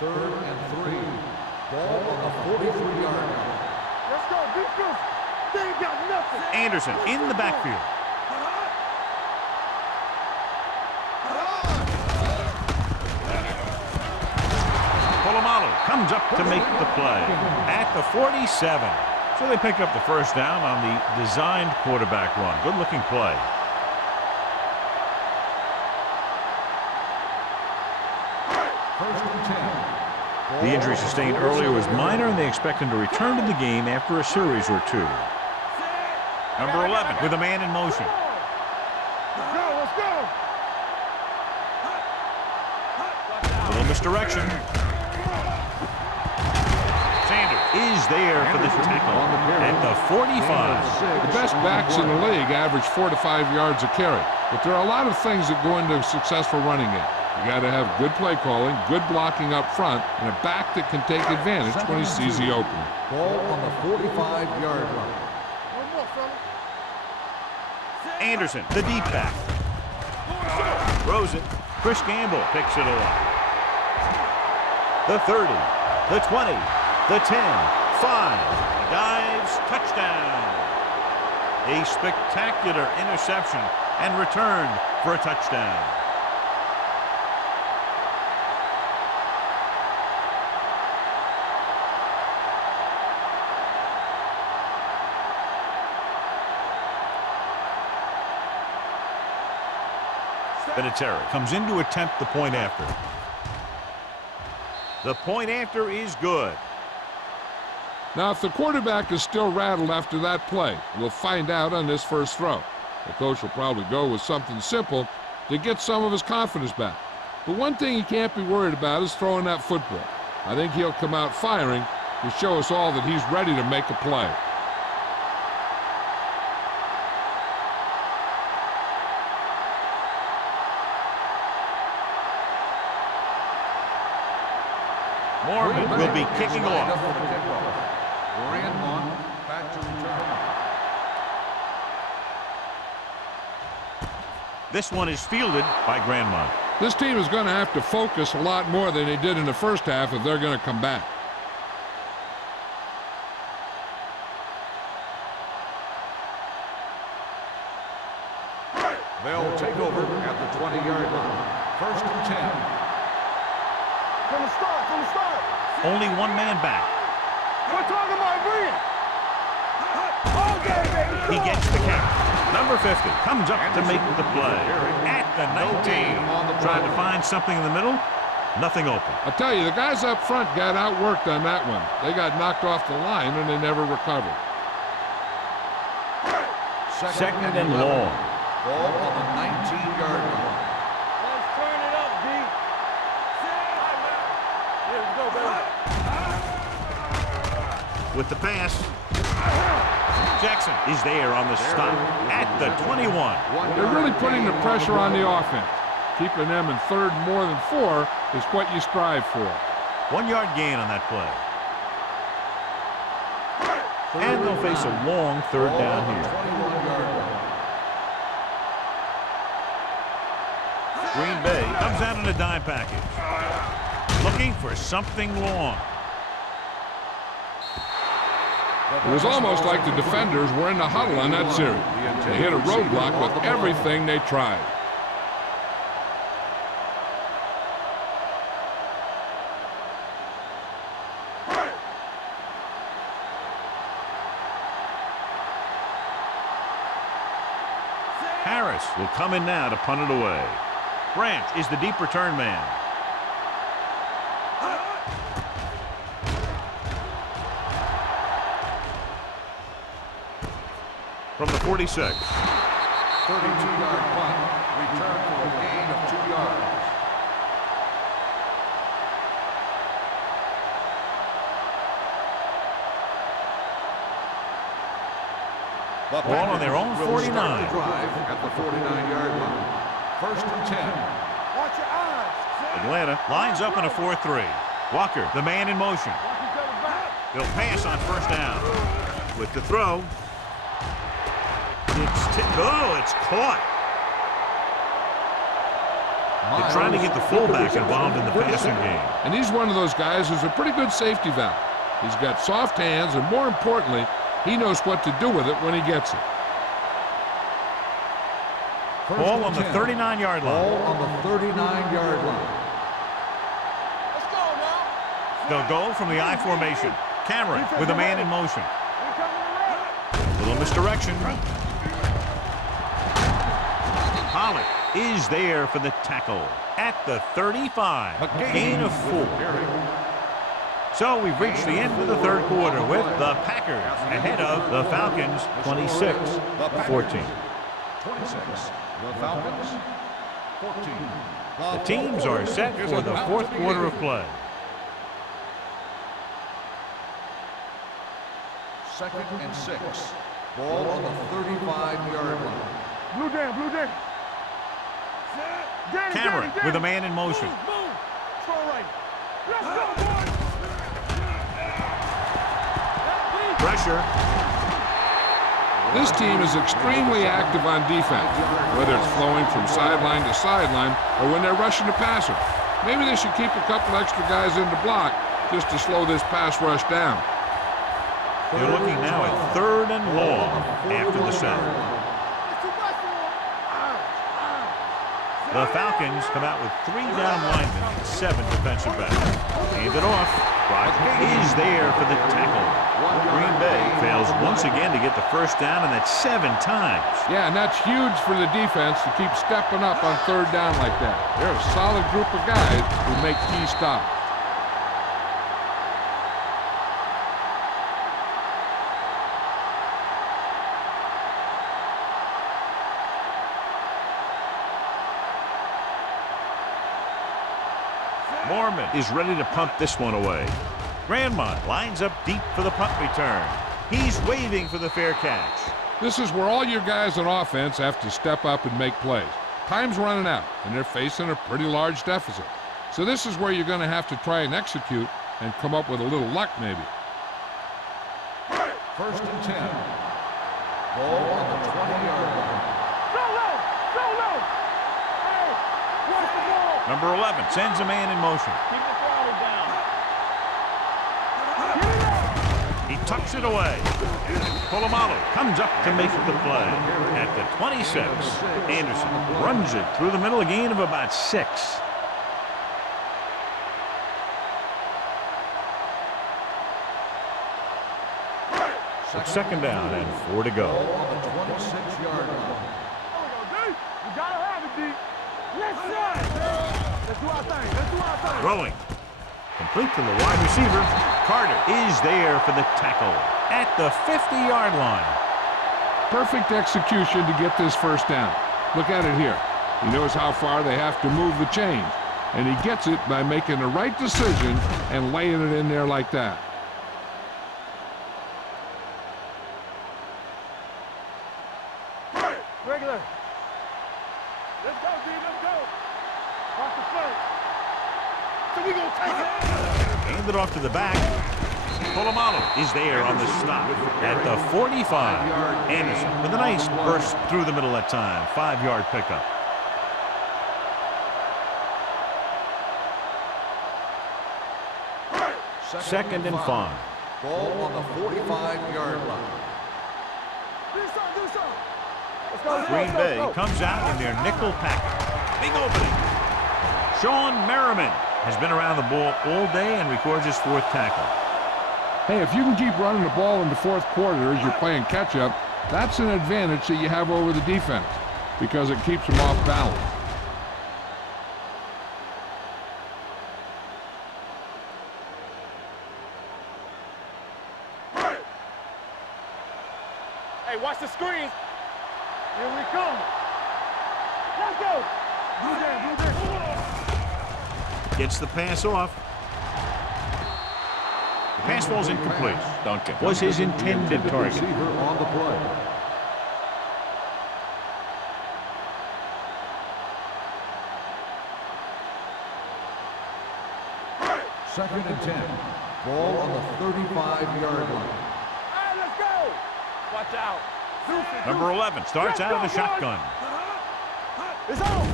Third and 3. Ball on the 43-yard line. Let's go, defense. They ain't got nothing. Anderson in the backfield. Polamalu comes up to make the play at the 47. So they pick up the first down on the designed quarterback run. Good looking play. First and 10. The injury sustained earlier was minor, and they expect him to return to the game after a series or two. Number 11 with a man in motion. Let's go, let's go. A little misdirection. Sanders is there for the tackle at the 45. The best backs in the league average 4 to 5 yards a carry. But there are a lot of things that go into a successful running game. You got to have good play calling, good blocking up front, and a back that can take advantage when he sees the opening. Ball on the 45-yard line. One more, fella. Anderson, the deep back. Throws it. Chris Gamble picks it off. The 30, the 20, the 10, 5. Dives, touchdown. A spectacular interception and return for a touchdown. Vinatieri comes in to attempt the point after. The point after is good. Now, if the quarterback is still rattled after that play, we'll find out on this first throw. The coach will probably go with something simple to get some of his confidence back. But one thing he can't be worried about is throwing that football. I think he'll come out firing to show us all that he's ready to make a play. Mormon will be kicking off. Grandmont back to return. This one is fielded by Grandmont. This team is going to have to focus a lot more than they did in the first half if they're going to come back. They'll take over at the 20-yard line. First and 10. From the start, from the start. Only one man back. We're talking about green. Okay, baby. He gets the catch. Number 50 comes up to make the play at the 19. Trying to find something in the middle. Nothing open. I'll tell you, the guys up front got outworked on that one. They got knocked off the line and they never recovered. Second and long. Ball on the 19-yard line. Let's turn it up, D. with the pass. Jackson is there on the stop at the 21. They're really putting the pressure on the offense. Keeping them in third more than 4 is what you strive for. 1 yard gain on that play. And they'll face a long third down here. Green Bay comes out in a dime package. Looking for something long. It was almost like the defenders were in the huddle on that series. They hit a roadblock with everything they tried. Harris will come in now to punt it away. Branch is the deep return man. From the 46. 32-yard punt. Return for a gain of 2 yards. Ball on their own 49. Drive at the 49-yard line. 1st and 10. Watch your eyes. Atlanta lines up in a 4-3. Walker, the man in motion. He'll pass on 1st down. With the throw. It's caught. They're trying to get the fullback involved in the passing game. And he's one of those guys who's a pretty good safety valve. He's got soft hands, and more importantly, he knows what to do with it when he gets it. Ball on the 39-yard line. Ball on the 39-yard line. Let's go now. They'll go from the I formation. Cameron with a man in motion. Little misdirection. Pollard is there for the tackle at the 35. A gain of 4. So we've reached the end of the third quarter with the Packers ahead of the Falcons 26-14. 26. The Falcons, 14. The teams are set for the fourth quarter of play. 2nd and 6. Ball on the 35-yard line. Blue down, blue down. Cameron with a man in motion. Move. Throw right. Let's go, boys. Pressure. This team is extremely active on defense, whether it's flowing from sideline to sideline or when they're rushing the passer. Maybe they should keep a couple extra guys in the block just to slow this pass rush down. They're looking now at 3rd and long after the sack. The Falcons come out with 3 down linemen and 7 defensive backs. Hand it off. Rodgers is there for the tackle. Green Bay fails once again to get the 1st down, and that's 7 times. Yeah, and that's huge for the defense to keep stepping up on 3rd down like that. They're a solid group of guys who make key stops. Mormon is ready to punt this one away. Grandmont lines up deep for the punt return. He's waving for the fair catch. This is where all your guys on offense have to step up and make plays. Time's running out, and they're facing a pretty large deficit. So this is where you're going to have to try and execute and come up with a little luck maybe. 1st and 10. Ball on the 20-yard line. Go low. Go low. Hey, watch the ball. Number 11 sends a man in motion. Keep the throttle down. He tucks it away. Polamalu comes up to make the play. At the 26, Anderson runs it through the middle, a gain of about 6. It's 2nd down and 4 to go. Ball on the 26-yard line. You gotta have it, D. Let's side. Let's do our thing. Let's do our thing. Throwing. Complete to the wide receiver. Carter is there for the tackle at the 50-yard line. Perfect execution to get this 1st down. Look at it here. He knows how far they have to move the chains, and he gets it by making the right decision and laying it in there like that. Regular. Let's go, D. Let's go. Watch the play. So we gonna take it. Hand it off to the back. Polamalu is there on the stop at the 45. Anderson with a nice burst through the middle that time. 5-yard pickup. Second and 5. Ball on the 45-yard line. Do something. Let's go. Green Bay comes out in their nickel package. Big opening. Sean Merriman has been around the ball all day and records his 4th tackle. Hey, if you can keep running the ball in the 4th quarter as you're playing catch-up, that's an advantage that you have over the defense because it keeps them off balance. Hey, watch the screen. Here we come. Let's go. Do this. Gets the pass off. The pass falls incomplete. Duncan was his intended target. Receiver on the play. Second and 10. Ball on the 35-yard line. Hey, let's go. Watch out. Number 11 starts out of the shotgun. It's on.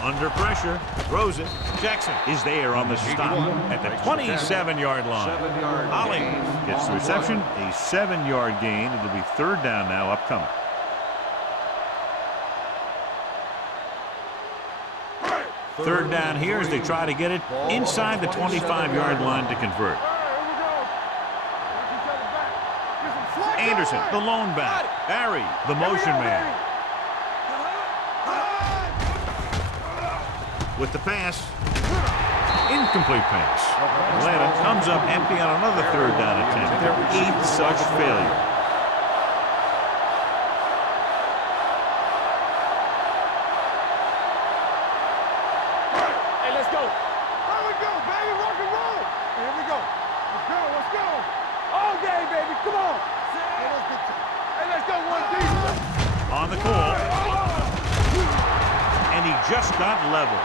Under pressure, throws it. Jackson is there on the stop at the 27-yard line. 7-yard Ollie gain gets the on reception, a 7-yard gain. It'll be 3rd down now upcoming. Third down here as they try to get it inside the 25-yard line to convert. Anderson, the lone back. Barry, the motion man. With the pass, incomplete pass. Atlanta comes up empty on another 3rd down attempt. Their 8th such failure. Hey, let's go. Here we go, baby. Rock and roll. Here we go. Let's go. All day, baby. Come on. Hey, let's go. 1D. On the call. And he just got leveled.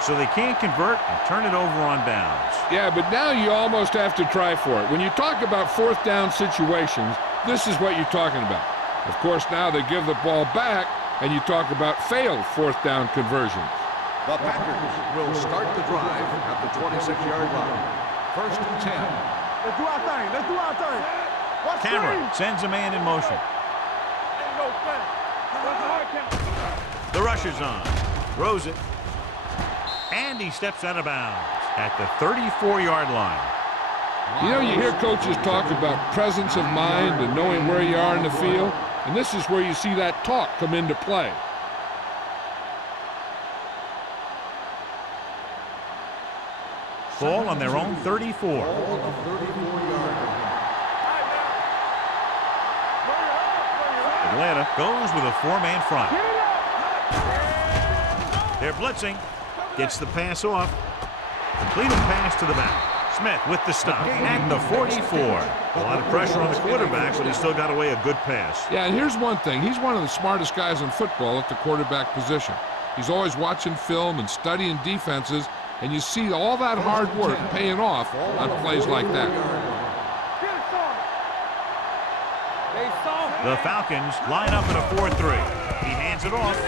So they can't convert and turn it over on downs. Yeah, but now you almost have to try for it. When you talk about 4th down situations, this is what you're talking about. Of course, now they give the ball back, and you talk about failed 4th down conversions. The Packers will start the drive at the 26-yard line. 1st and 10. Let's do our thing. Watch Cameron sends a man in motion. Ain't no thing. The rusher's on. Throws it. And he steps out of bounds at the 34-yard line. You know, you hear coaches talk about presence of mind and knowing where you are in the field, and this is where you see that talk come into play. Ball on their own 34. Ball on the 34-yard line. Atlanta goes with a 4-man front. They're blitzing. Gets the pass off. Completed pass to the back. Smith with the stop at the 44. A lot of pressure on the quarterback, but he still got away a good pass. Yeah, and here's one thing. He's one of the smartest guys in football at the quarterback position. He's always watching film and studying defenses, and you see all that hard work paying off on plays like that. The Falcons line up in a 4-3. He hands it off.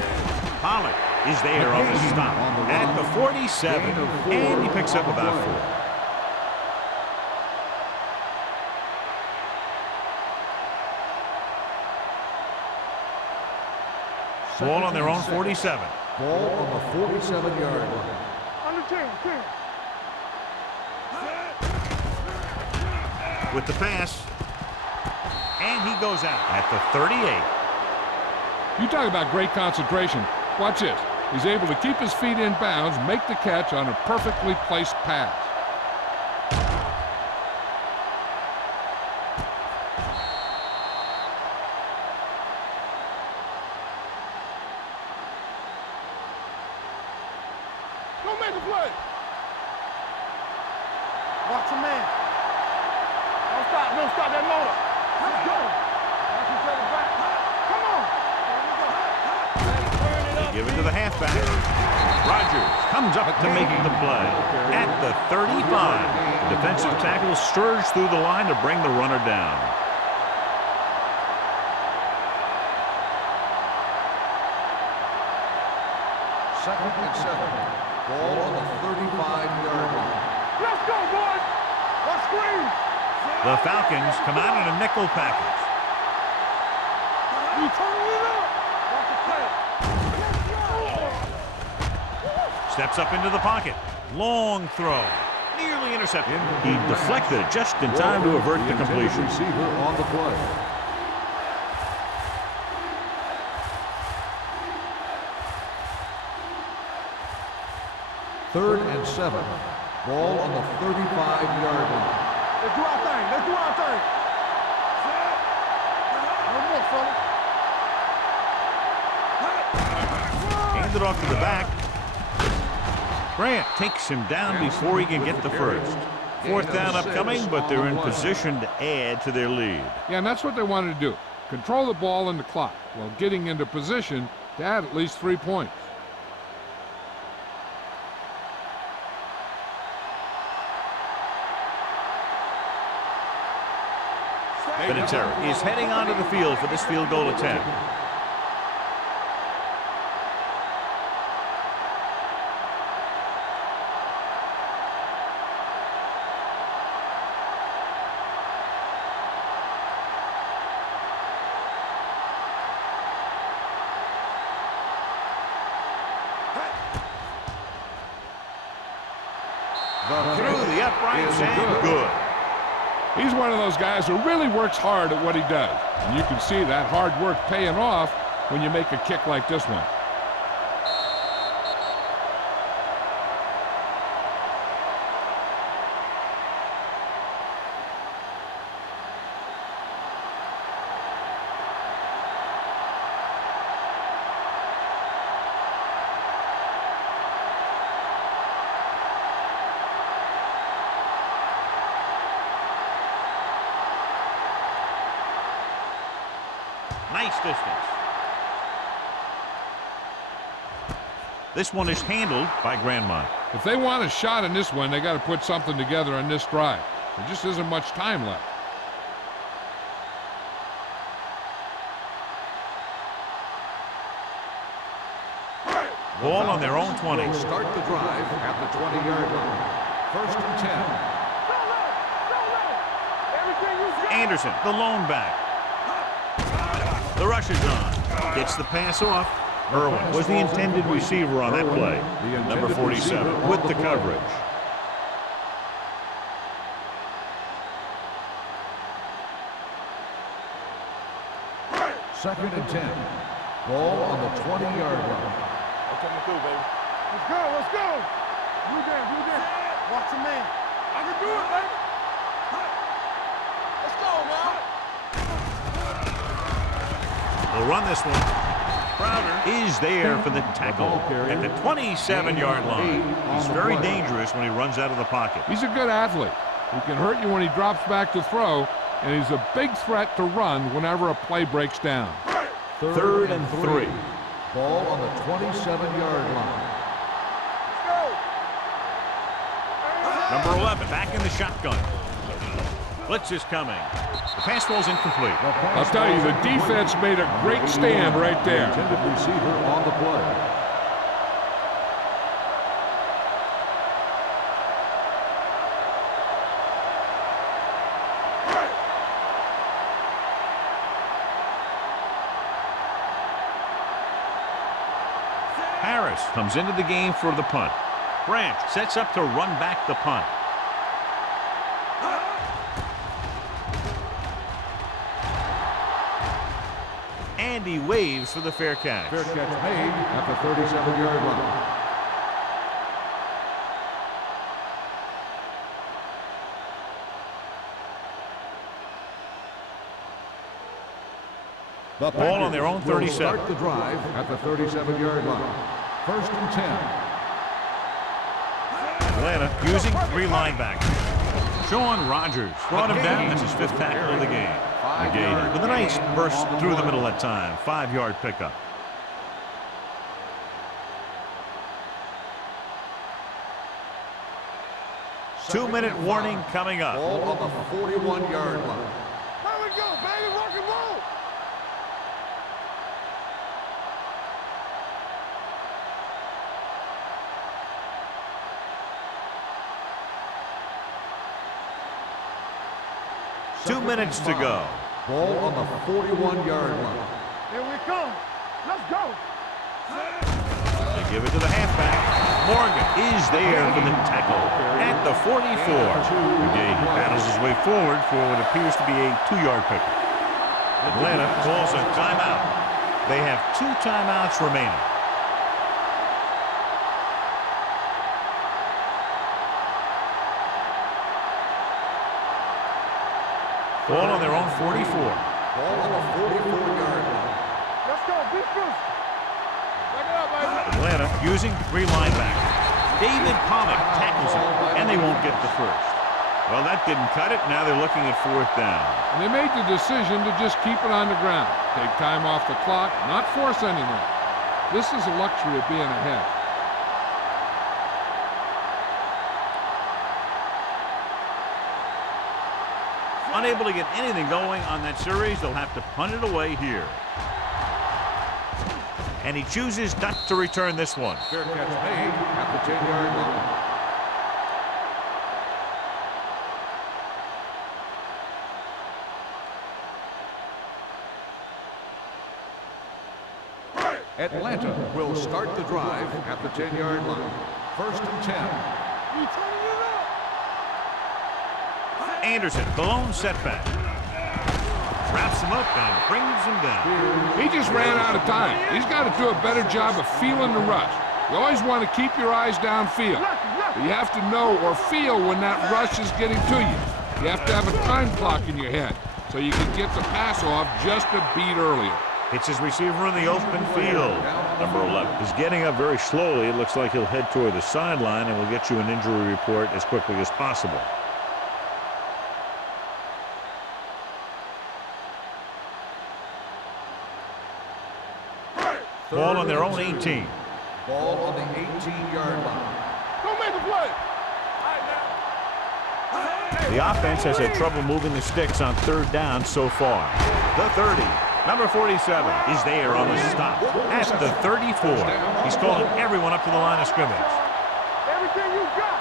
Pollard is there on the stop at the 47, and he picks up about 4. Ball on their own 47. Ball on the 47-yard line. On the 10. With the pass, and he goes out at the 38. You talk about great concentration. Watch this. He's able to keep his feet in bounds, make the catch on a perfectly placed pass. Go make a play. Watch your man. Don't stop that motor. Let's go. Watch each other back. Come on. Give it to the halfback. Rogers comes up to make the play. At the 35. The defensive tackle surged through the line to bring the runner down. Second and 7. Ball on the 35-yard line. Let's go, boys. Let's screen. The Falcons come out in a nickel package. We turning it up. Watch the play. Steps up into the pocket. Long throw. Nearly intercepted. He deflected it just in time to avert the completion. Receiver on the play. Third and 7. Ball on the 35-yard line. Let's do our thing. Let's do our thing. One more, fella. Hand it off to the back. Grant takes him down before he can get the first. Fourth down upcoming, but they're in position to add to their lead. Yeah, and that's what they wanted to do. Control the ball and the clock while getting into position to add at least 3 points. Vinatieri is heading onto the field for this field goal attempt. Through the uprights and good. He's one of those guys who really works hard at what he does. And you can see that hard work paying off when you make a kick like this one. Nice distance. This one is handled by Grandmont. If they want a shot in this one, they got to put something together on this drive. There just isn't much time left. Ball on their own 20. Will start the drive at the 20-yard line. First and 10. Everything you got. Anderson, the lone back. The rush is on. Gets the pass off. Irwin was the intended receiver on that play. Number 47 with the coverage. Second and 10. Ball on the 20-yard line. I'm coming through, baby. Let's go, let's go. You there, you there. Watch your man. I can do it, baby. Let's go, man. They'll run this one. Crowder is there for the tackle at the 27-yard line. He's very dangerous when he runs out of the pocket. He's a good athlete. He can hurt you when he drops back to throw, and he's a big threat to run whenever a play breaks down. Third and 3. Ball on the 27-yard line. Number 11 back in the shotgun. Blitz is coming. The pass ball's incomplete. I'll tell you, the defense made a great stand right there. Intended receiver on the play. Harris comes into the game for the punt. Branch sets up to run back the punt. And he waves for the fair catch. Fair catch made at the 37-yard line. The Ball on their own 37. will start the drive at the 37-yard line. First and 10. Atlanta using 3 linebackers. Sean Rogers brought him down. That's his 5th tackle of the game. Again, with a nice burst through the middle that time. 5-yard pickup. 2-minute warning coming up. Ball on the 41-yard line. There we go, baby. Rock and roll. Two minutes to go. Ball on the 41-yard line. Here we come. Let's go. They give it to the halfback. Morgan is there for the tackle at the 44. Again, he battles his way forward for what appears to be a 2-yard pickup. Atlanta calls a timeout. They have 2 timeouts remaining. Ball on their own 44. Ball on the 44-yard line. Let's go. Be fierce. Back it up, baby. Atlanta using 3 linebackers. David Pollock tackles him, and they won't get the first. Well, that didn't cut it. Now they're looking at 4th down. And they made the decision to just keep it on the ground. Take time off the clock, not force anything. This is a luxury of being ahead. Unable to get anything going on that series, they'll have to punt it away here. And he chooses not to return this one. Fair catch made at the 10-yard line. Atlanta will start the drive at the 10-yard line. 1st and 10. You turning it up. Anderson, the lone setback. Wraps him up and brings him down. He just ran out of time. He's got to do a better job of feeling the rush. You always want to keep your eyes downfield. But you have to know or feel when that rush is getting to you. You have to have a time clock in your head so you can get the pass off just a beat earlier. It's his receiver in the open field. Number 11 is getting up very slowly. It looks like he'll head toward the sideline, and we'll get you an injury report as quickly as possible. Ball on their own 18. Ball on the 18-yard line. Don't make a play. The offense has had trouble moving the sticks on 3rd down so far. The 30. Number 47 is there on the stop at the 34. He's calling everyone up to the line of scrimmage. Everything you got.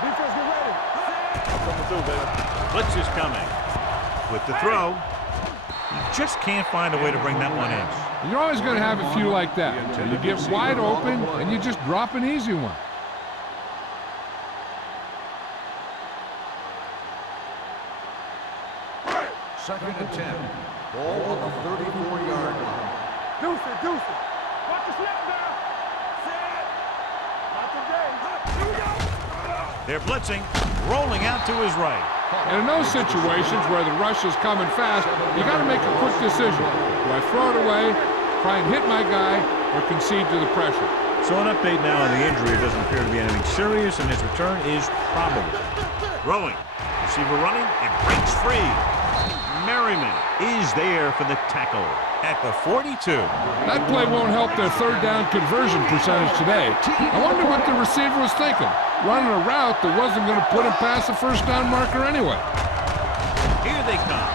Defense, get ready. Coming through, baby. Blitz is coming. With the throw, you just can't find a way to bring that one in. You're always going to have a few like that. So you get wide open and you just drop an easy one. Second and 10. Ball on the 34-yard line. Deuce it, deuce it. Watch the snap now. Set. Not today. Here we go. They're blitzing, rolling out to his right. And in those situations where the rush is coming fast, you got to make a quick decision. Do I throw it away, try and hit my guy, or concede to the pressure? So an update now on the injury. It doesn't appear to be anything serious, and his return is probable. Throwing. Receiver running and breaks free. Merriman is there for the tackle at the 42. That play won't help their 3rd down conversion percentage today. I wonder what the receiver was thinking. Running a route that wasn't going to put him past the 1st down marker anyway. Here they come.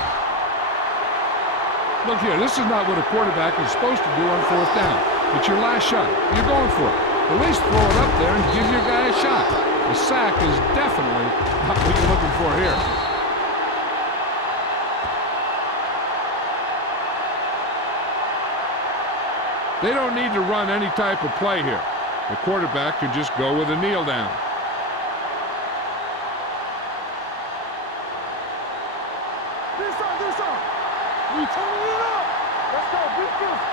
Look here, this is not what a quarterback is supposed to do on 4th down. It's your last shot. You're going for it. At least throw it up there and give your guy a shot. The sack is definitely not what you're looking for here. They don't need to run any type of play here. The quarterback can just go with a kneel down. This on. We turning it up. Let's go. Be fierce.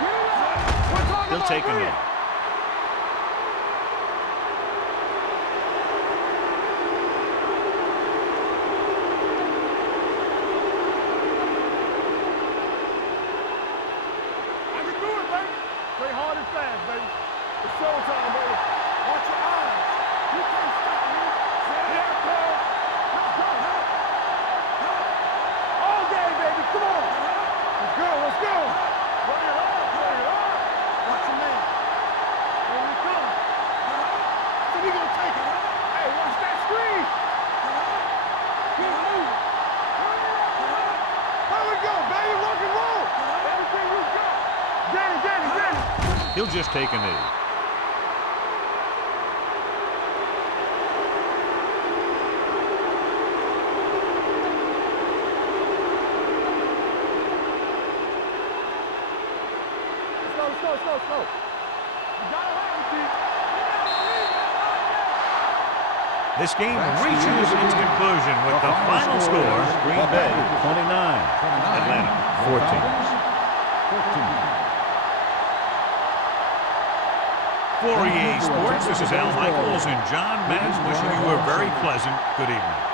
Get it up. We're talking He'll about take a green. knee. I can do it, baby. Play hard and fast, baby. It's showtime, baby. Watch your eyes. You can't stop me. Here I come. Let's go. All day, baby. Come on. Let's go. Let's go. Play it hard. Play it hard. Watch your man. Here we come. So we gonna take it. Hey, watch that screen. He'll just take a knee. Let's go. You gotta have it, Pete. This game reaches its conclusion with the final score, Green Bay 29, Atlanta 14. For EA Sports, this is Al Michaels and John Madden wishing you a very pleasant good evening.